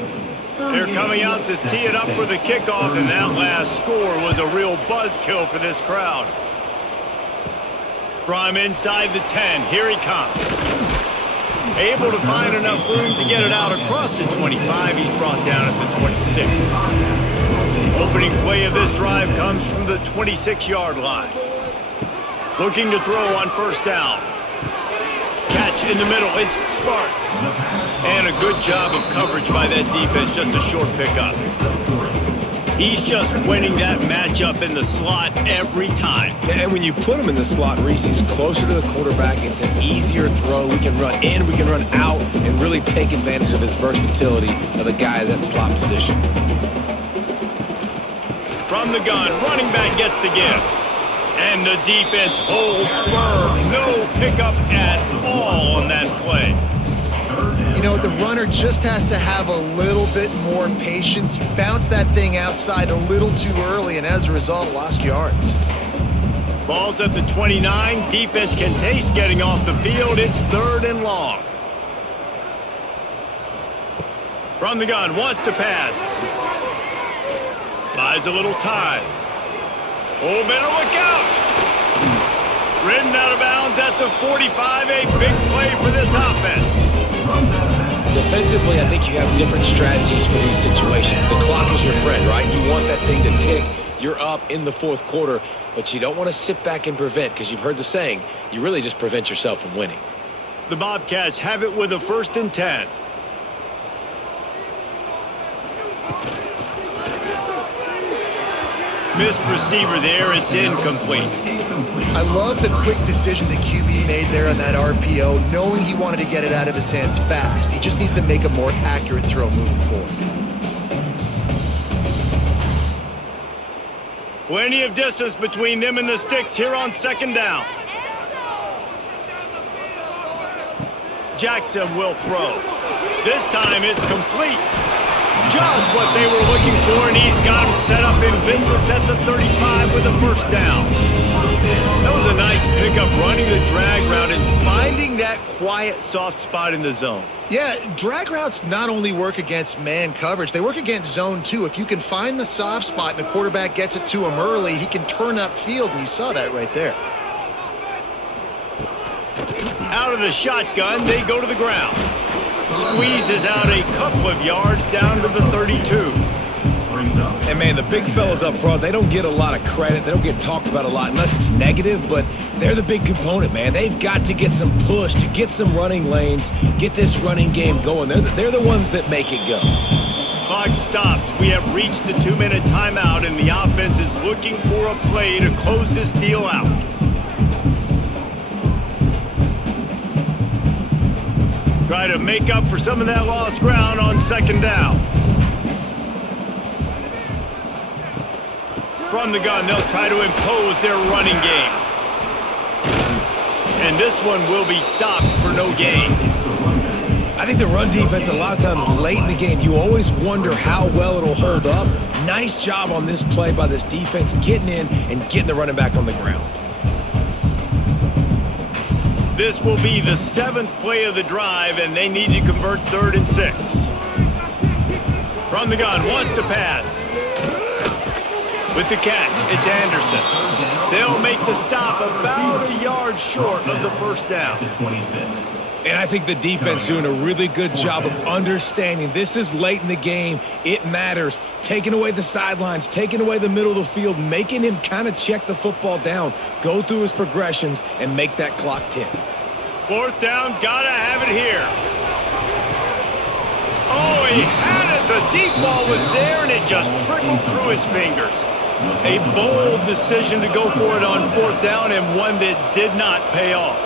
They're coming out to tee it up for the kickoff, and that last score was a real buzzkill for this crowd. From inside the 10, here he comes. Able to find enough room to get it out across the 25. He's brought down at the 26. Opening play of this drive comes from the 26-yard line. Looking to throw on first down. Catch in the middle. It's Sparks. And a good job of coverage by that defense. Just a short pickup. He's just winning that matchup in the slot every time. And when you put him in the slot, Reese, he's closer to the quarterback. It's an easier throw. We can run in, we can run out, and really take advantage of his versatility of the guy in that slot position. From the gun, running back gets the give. And the defense holds firm. No pickup at all on that play. You know, the runner just has to have a little bit more patience. He bounced that thing outside a little too early, and as a result, lost yards. Ball's at the 29. Defense can taste getting off the field. It's 3rd and long. From the gun, wants to pass. Buys a little time. Oh, better look out. Ridden out of bounds at the 45. A big play for this offense. Defensively, I think you have different strategies for these situations. The clock is your friend, right? You want that thing to tick. You're up in the fourth quarter, but you don't want to sit back and prevent, because you've heard the saying, you really just prevent yourself from winning. The Bobcats have it with a 1st and 10. Missed receiver there. It's incomplete. I love the quick decision the QB made there on that RPO, knowing he wanted to get it out of his hands fast. He just needs to make a more accurate throw moving forward. Plenty of distance between them and the sticks here on 2nd down. Jackson will throw. This time it's complete. Just what they were looking for, and he's got him set up in business at the 35 with a 1st down. That was a nice pickup, running the drag route and finding that quiet, soft spot in the zone. Yeah, drag routes not only work against man coverage, they work against zone too. If you can find the soft spot and the quarterback gets it to him early, he can turn upfield, and you saw that right there. Out of the shotgun, they go to the ground. Squeezes out a couple of yards down to the 32. And, man, the big fellas up front, they don't get a lot of credit. They don't get talked about a lot unless it's negative, but they're the big component, man. They've got to get some push, to get some running lanes, get this running game going. They're the ones that make it go. Clock stops. We have reached the 2-minute timeout, and the offense is looking for a play to close this deal out. Try to make up for some of that lost ground on 2nd down. From the gun, they'll try to impose their running game. And this one will be stopped for no gain. I think the run defense, a lot of times late in the game, you always wonder how well it'll hold up. Nice job on this play by this defense, getting in and getting the running back on the ground. This will be the 7th play of the drive, and they need to convert 3rd and 6. From the gun, wants to pass. With the catch, it's Anderson. They'll make the stop about a yard short of the 1st down. And I think the defense doing a really good job of understanding this is late in the game. It matters. Taking away the sidelines, taking away the middle of the field, making him kind of check the football down, go through his progressions, and make that clock tick. 4th down, gotta have it here. Oh, he had it. The deep ball was there, and it just trickled through his fingers. A bold decision to go for it on 4th down, and one that did not pay off.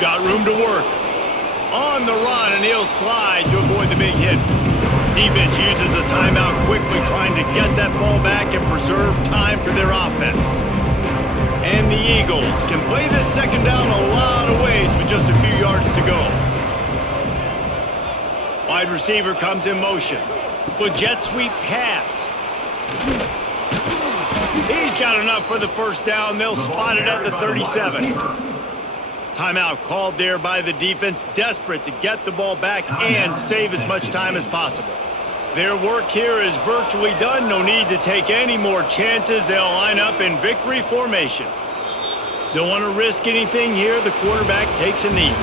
Got room to work. On the run, and he'll slide to avoid the big hit. Defense uses a timeout quickly, trying to get that ball back and preserve time for their offense. And the Eagles can play this 2nd down a lot of ways with just a few yards to go. Wide receiver comes in motion. With jet sweep pass. He's got enough for the 1st down. They'll spot it at the 37. Timeout called there by the defense, desperate to get the ball back and save as much time as possible. Their work here is virtually done. No need to take any more chances. They'll line up in victory formation. Don't want to risk anything here. The quarterback takes a knee.